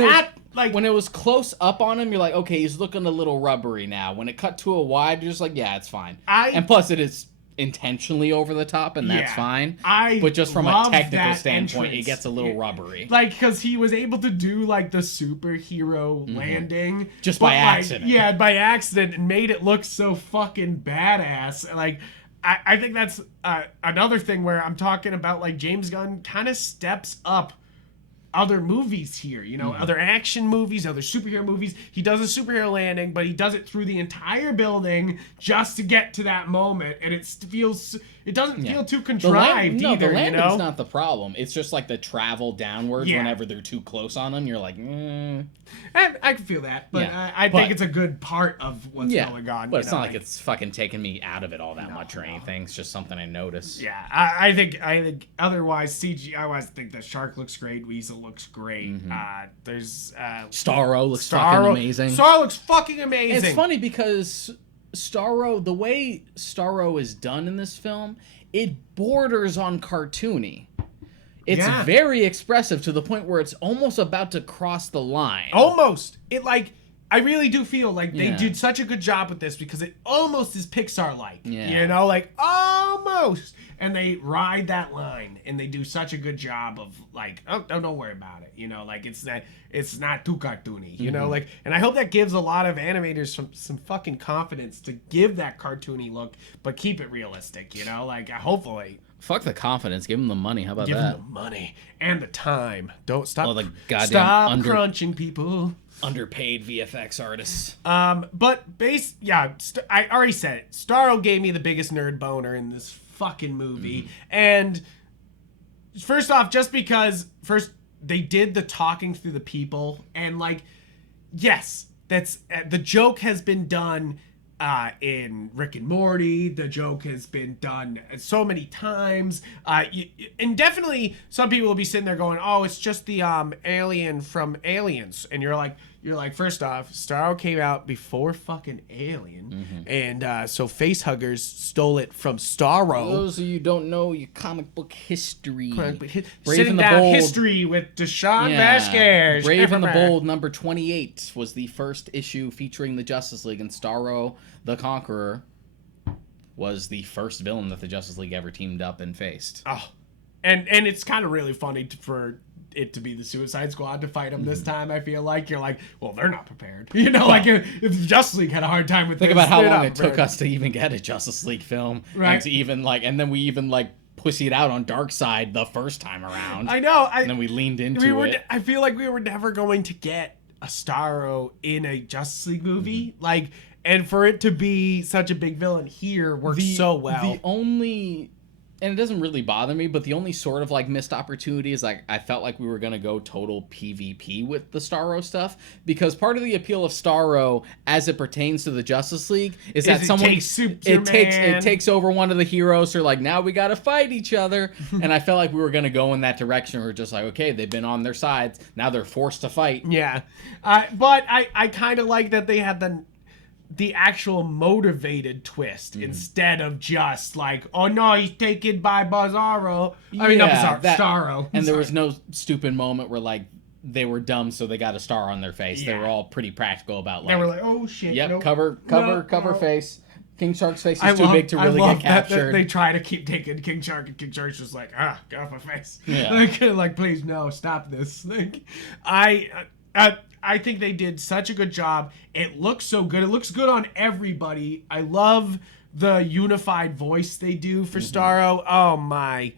it was close up on him, you're like, okay, he's looking a little rubbery now. When it cut to a wide, you're just like, yeah, it's fine. And plus, it is intentionally over the top, and that's fine. But just from a technical standpoint, it gets a little rubbery. Like, because he was able to do like the superhero landing just by accident. Yeah, by accident, and made it look so fucking badass. Like, I think that's another thing where I'm talking about, like, James Gunn kind of steps up other movies here, you know, other action movies, other superhero movies. He does a superhero landing, but he does it through the entire building just to get to that moment, and it feels it doesn't feel too contrived the either. landing's not the problem. It's just like the travel downwards whenever they're too close on them. You're like, I can feel that, but I think it's a good part of what's going on. But it's not like it's fucking taking me out of it all that much or anything. It's just something I notice. Yeah, I think otherwise CG. I always think the shark looks great. Weasel looks great. There's Starro looks fucking amazing. Starro looks fucking amazing. It's funny because Starro, the way Starro is done in this film, it borders on cartoony. It's very expressive to the point where it's almost about to cross the line. Almost. I really do feel like they did such a good job with this because it almost is Pixar-like. Yeah. You know, like almost. And they ride that line and they do such a good job of like, oh, don't worry about it. You know, like it's not too cartoony, you know, like, and I hope that gives a lot of animators some fucking confidence to give that cartoony look, but keep it realistic, you know, like hopefully. Fuck the confidence. Give them the money. How about that? Give them the money and the time. Don't stop. The goddamn stop crunching people. Underpaid VFX artists. But I already said it. Starro gave me the biggest nerd boner in this fucking movie. And first off, just because they did the talking through the people, and like, yes, that's the joke has been done in Rick and Morty. The joke has been done so many times, and definitely some people will be sitting there going, "Oh, it's just the alien from Aliens," and you're like, first off, Starro came out before fucking Alien, and so facehuggers stole it from Starro. For those of you who don't know your comic book history, Brave and the Bold history with Deshaun Vasquez. Brave and the Bold number 28 was the first issue featuring the Justice League, and Starro the Conqueror was the first villain that the Justice League ever teamed up and faced. Oh, and it's kind of really funny for it to be the Suicide Squad to fight him this time. I feel like you're like, well, they're not prepared. You know, like if the Justice League had a hard time with Think about how long it took us to even get a Justice League film, right? And to even and then we even pussied out on Darkseid the first time around. I know. And then we leaned into it. I feel like we were never going to get a Starro in a Justice League movie, and for it to be such a big villain here works so well. The only, and it doesn't really bother me, but the only sort of missed opportunity is I felt like we were gonna go total PvP with the Starro stuff, because part of the appeal of Starro as it pertains to the Justice League is that it takes over one of the heroes, or now we gotta fight each other, and I felt like we were gonna go in that direction. We're just okay, they've been on their sides, now they're forced to fight. Yeah, but I kind of like that they had the actual motivated twist instead of just oh no, he's taken by Bizarro. Starro. And there was no stupid moment where they were dumb, so they got a star on their face. Yeah. They were all pretty practical about they were like, oh shit. Yep, nope, cover face. King Shark's face is too big to really get captured. That they try to keep taking King Shark, and King Shark's just get off my face. Yeah. Please no, stop this. I think they did such a good job. It looks so good. It looks good on everybody. I love the unified voice they do for Starro. Oh my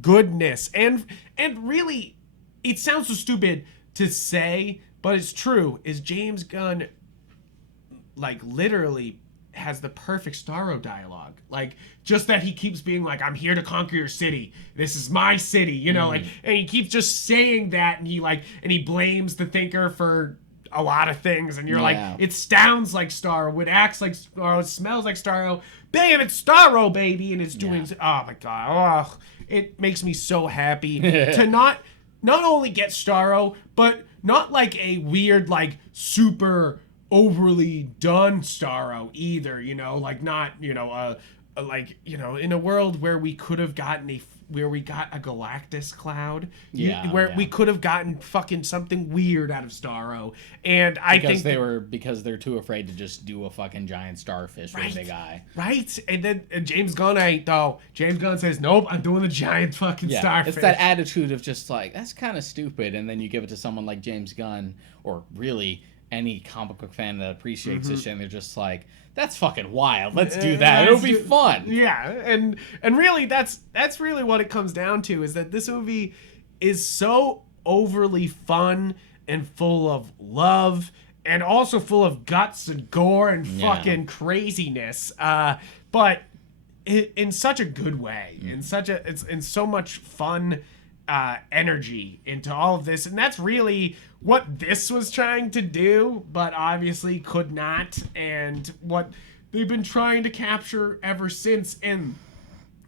goodness. And really, it sounds so stupid to say, but it's true. Is James Gunn literally has the perfect Starro dialogue. Just that he keeps being I'm here to conquer your city. This is my city, you know, and he keeps just saying that, and he blames the Thinker for a lot of things, and you're it sounds like Starro, it acts like Starro, it smells like Starro. Bam, it's Starro, baby, and it's doing oh my god. Oh, it makes me so happy to not only get Starro, but not a weird super overly done Starro either, you know, not, you know, in a world where we could have gotten where we got a Galactus cloud, we could have gotten fucking something weird out of Starro, and because they're too afraid to just do a fucking giant starfish with a big eye, right? And then James Gunn ain't though. James Gunn says, nope, I'm doing the giant fucking starfish. It's that attitude of just that's kind of stupid, and then you give it to someone like James Gunn, or really any comic book fan that appreciates this shit, and they're just that's fucking wild. Let's do that. It'll be fun. Yeah, and really that's really what it comes down to, is that this movie is so overly fun and full of love, and also full of guts and gore and fucking craziness. But in such a good way, it's in so much fun energy into all of this, and that's really what this was trying to do, but obviously could not, and what they've been trying to capture ever since. And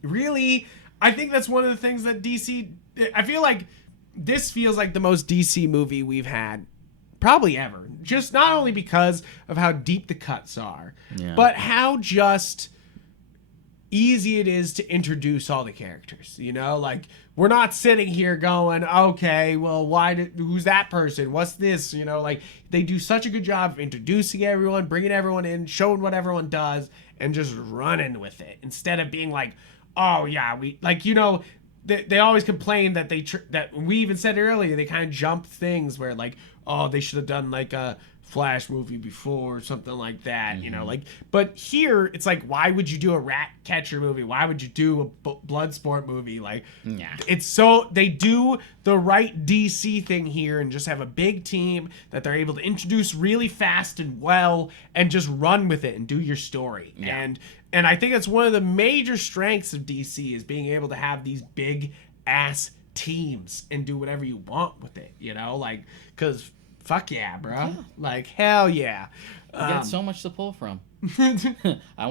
really, I think that's one of the things that DC, I feel like this feels like the most DC movie we've had probably ever, just not only because of how deep the cuts are, but how just easy it is to introduce all the characters, you know? Like, we're not sitting here going, okay, well, who's that person? What's this? You know, like, they do such a good job of introducing everyone, bringing everyone in, showing what everyone does, and just running with it, instead of being like, oh, yeah, we, like, you know, they always complain that that we even said earlier, they kind of jumped things where, like, oh, they should have done, like, a Flash movie before or something like that, you know, like, but here it's like, why would you do a rat catcher movie? Why would you do a Bloodsport movie? Like, it's so, they do the right DC thing here and just have a big team that they're able to introduce really fast and well and just run with it and do your story. And I think that's one of the major strengths of DC, is being able to have these big ass teams and do whatever you want with it, you know, like, because fuck yeah, bro. Yeah. Like, hell yeah. You got so much to pull from. I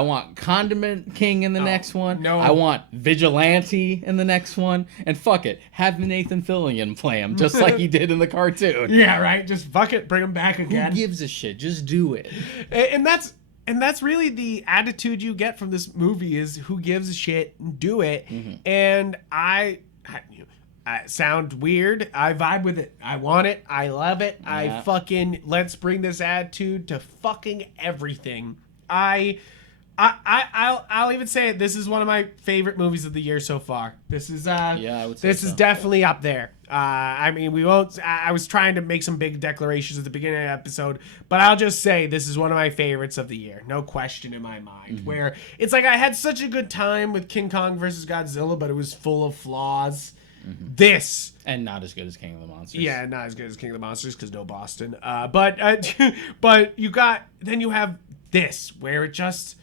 want Condiment King in the next one. No. I want Vigilante in the next one. And fuck it, have Nathan Fillion play him just like he did in the cartoon. Yeah, right? Just fuck it, bring him back again. Who gives a shit? Just do it. And that's really the attitude you get from this movie, is who gives a shit, do it. And I sound weird. I vibe with it. I want it. I love it. I fucking, let's bring this attitude to fucking everything. I'll even say it. This is one of my favorite movies of the year so far. This is I would say this is definitely up there. I mean, we won't. I was trying to make some big declarations at the beginning of the episode, but I'll just say this is one of my favorites of the year, no question in my mind. Where it's like, I had such a good time with King Kong versus Godzilla, but it was full of flaws. This, and not as good as King of the Monsters. Yeah, not as good as King of the Monsters, because no Boston. But you have this, where it just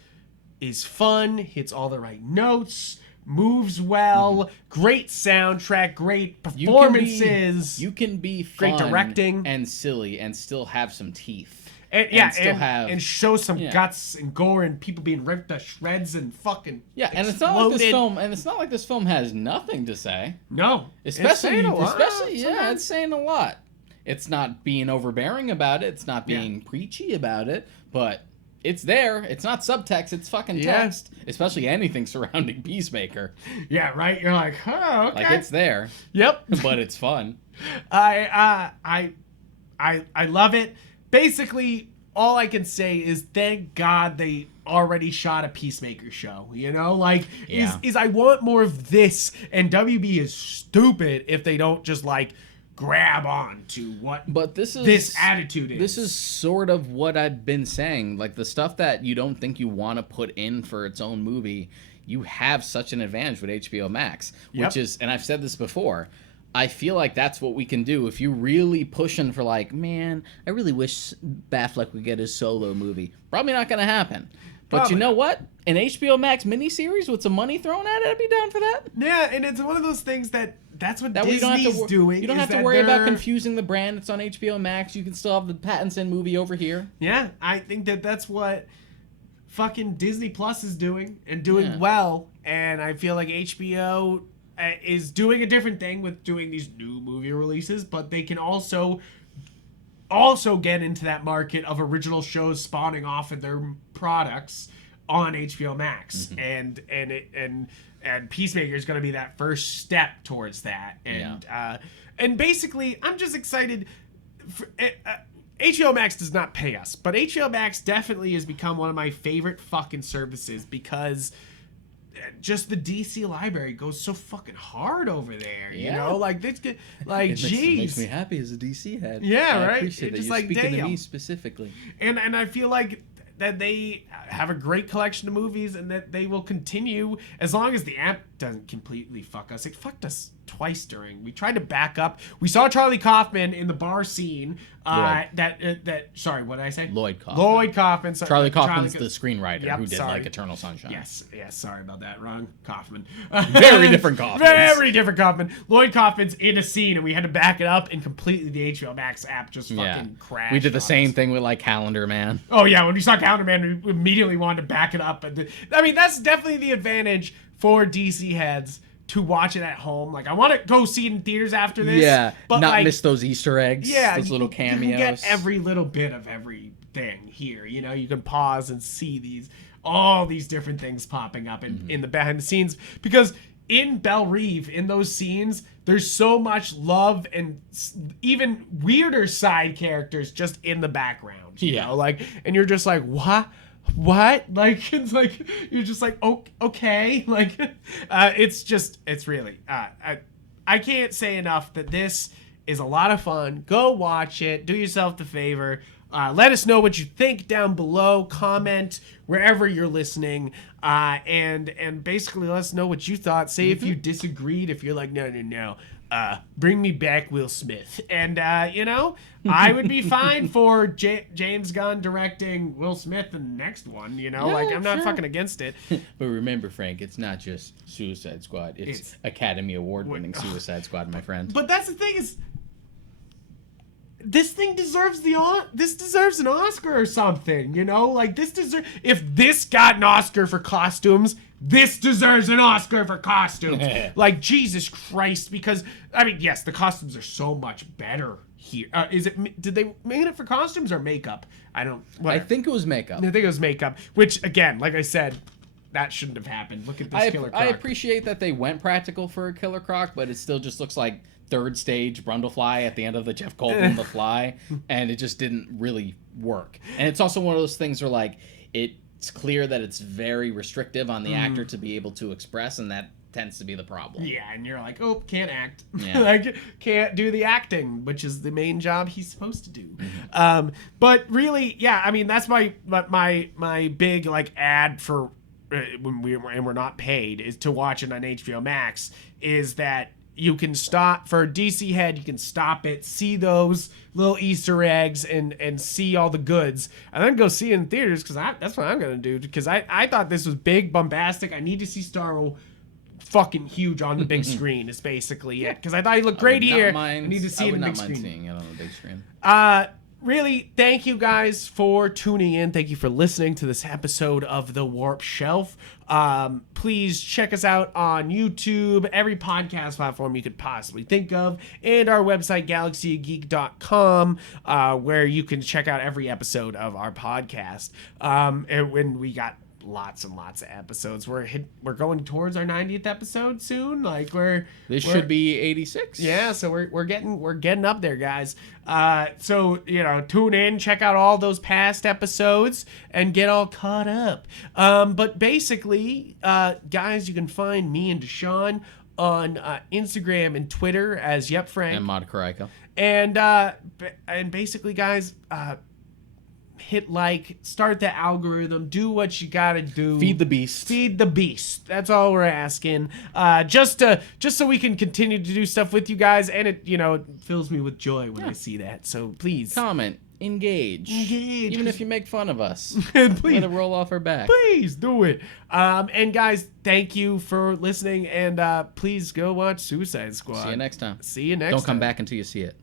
is fun, hits all the right notes, moves well, great soundtrack, great performances. You can be fun, great directing, and silly, and still have some teeth. And show some guts and gore and people being ripped to shreds and fucking and it's not like this film. And it's not like this film has nothing to say. No, especially it's saying a lot. It's not being overbearing about it. It's not being preachy about it. But it's there. It's not subtext. It's fucking text. Especially anything surrounding Peacemaker. Yeah, right. You're like, oh, okay. Like, it's there. Yep. But it's fun. I love it. Basically, all I can say is thank God they already shot a Peacemaker show. You know, like, is I want more of this, and WB is stupid if they don't just, like, grab on to what this attitude is. This is sort of what I've been saying. Like, the stuff that you don't think you want to put in for its own movie, you have such an advantage with HBO Max, which is, and I've said this before, I feel like that's what we can do. If you're really pushing for, like, man, I really wish Batfleck would get his solo movie. Probably not going to happen. But you know what? An HBO Max miniseries with some money thrown at it, I'd be down for that. Yeah, and it's one of those things that's what Disney's doing. You don't have to worry about confusing the brand. It's on HBO Max. You can still have the Pattinson movie over here. Yeah, I think that's what fucking Disney Plus is doing, and doing well. And I feel like HBO is doing a different thing with doing these new movie releases, but they can also get into that market of original shows spawning off of their products on HBO Max, and Peacemaker is going to be that first step towards that, and basically I'm just excited. HBO Max does not pay us, but HBO Max definitely has become one of my favorite fucking services, because just the DC library goes so fucking hard over there, you know? Like, this, like, it makes me happy as a DC head. Yeah, I right? appreciate that just you're like, speaking to me specifically. And I feel like that they have a great collection of movies, and that they will continue as long as the doesn't completely fuck us. It fucked us twice during. We tried to back up. We saw Charlie Kaufman in the bar scene. Sorry, what did I say? Lloyd Kaufman. Lloyd Kaufman. Charlie Kaufman's the screenwriter who did like Eternal Sunshine. Yes, sorry about that. Wrong Kaufman. Very different Kaufman. Very different Kaufman. Lloyd Kaufman's in a scene, and we had to back it up, and completely the HBO Max app just fucking crashed. We did the same thing with like Calendar Man. Oh yeah, when we saw Calendar Man, we immediately wanted to back it up. I mean, that's definitely the advantage for DC heads to watch it at home. Like, I want to go see it in theaters after this. Yeah, but not like, miss those Easter eggs. Yeah, those little cameos. You can get every little bit of everything here. You know, you can pause and see all these different things popping up in the behind the scenes, because in Belle Reve, in those scenes, there's so much love and even weirder side characters just in the background. You know, like, and you're just like, what? Like, it's like, you're just like, oh, okay. Like, it's really, I can't say enough that this is a lot of fun. Go watch it. Do yourself the favor. Let us know what you think down below. Comment wherever you're listening. And basically let us know what you thought. Say if you disagreed, if you're like, no. Bring me back Will Smith. And, you know, I would be fine for James Gunn directing Will Smith in the next one, you know? Like, I'm not fucking against it. But remember, Frank, it's not just Suicide Squad. It's Academy Award-winning Suicide Squad, my friend. But that's the thing is, this thing deserves an Oscar or something, you know? Like, if this got an Oscar for costumes, this deserves an Oscar for costumes. Like, Jesus Christ, because, I mean, yes, the costumes are so much better here. Did they make it for costumes or makeup? I think it was makeup. I think it was makeup, which, again, like I said, that shouldn't have happened. Look at this Killer Croc. I appreciate that they went practical for a Killer Croc, but it still just looks like third stage Brundlefly at the end of the Jeff Goldblum The Fly, and it just didn't really work. And it's also one of those things where, like, it's clear that it's very restrictive on the actor to be able to express, and that tends to be the problem. Yeah, and you're like, oh, can't act. Yeah. Like, can't do the acting, which is the main job he's supposed to do. But really, yeah, I mean, that's my big, like, ad for when we're not paid is to watch it on HBO Max, is that you can stop, for a DC head, you can stop it, see those little Easter eggs, and see all the goods, and then go see it in theaters, because that's what I'm going to do, because I thought this was big, bombastic. I need to see Starro fucking huge on the big screen is basically it, because I thought he looked great here. I need to see it in the big screen. I would not mind seeing it on the big screen. Really, thank you guys for tuning in. Thank you for listening to this episode of The Warp Shelf. Please check us out on YouTube, every podcast platform you could possibly think of, and our website, galaxygeek.com, where you can check out every episode of our podcast. And when we got lots and lots of episodes, we're going towards our 90th episode soon. Like, this should be 86. Yeah, so we're getting up there, guys. So, you know, tune in, check out all those past episodes, and get all caught up. But basically, guys, you can find me and Deshaun on Instagram and Twitter as Yupfrank and Mod Karaiko. And basically, guys, hit like, start the algorithm, do what you gotta do. Feed the beast. Feed the beast. That's all we're asking. Just so we can continue to do stuff with you guys, and it, you know, it fills me with joy when I see that. So please comment, engage, even if you make fun of us. Please let it roll off our back. Please do it. And guys, thank you for listening, and please go watch Suicide Squad. See you next time. See you next time. Don't come back until you see it.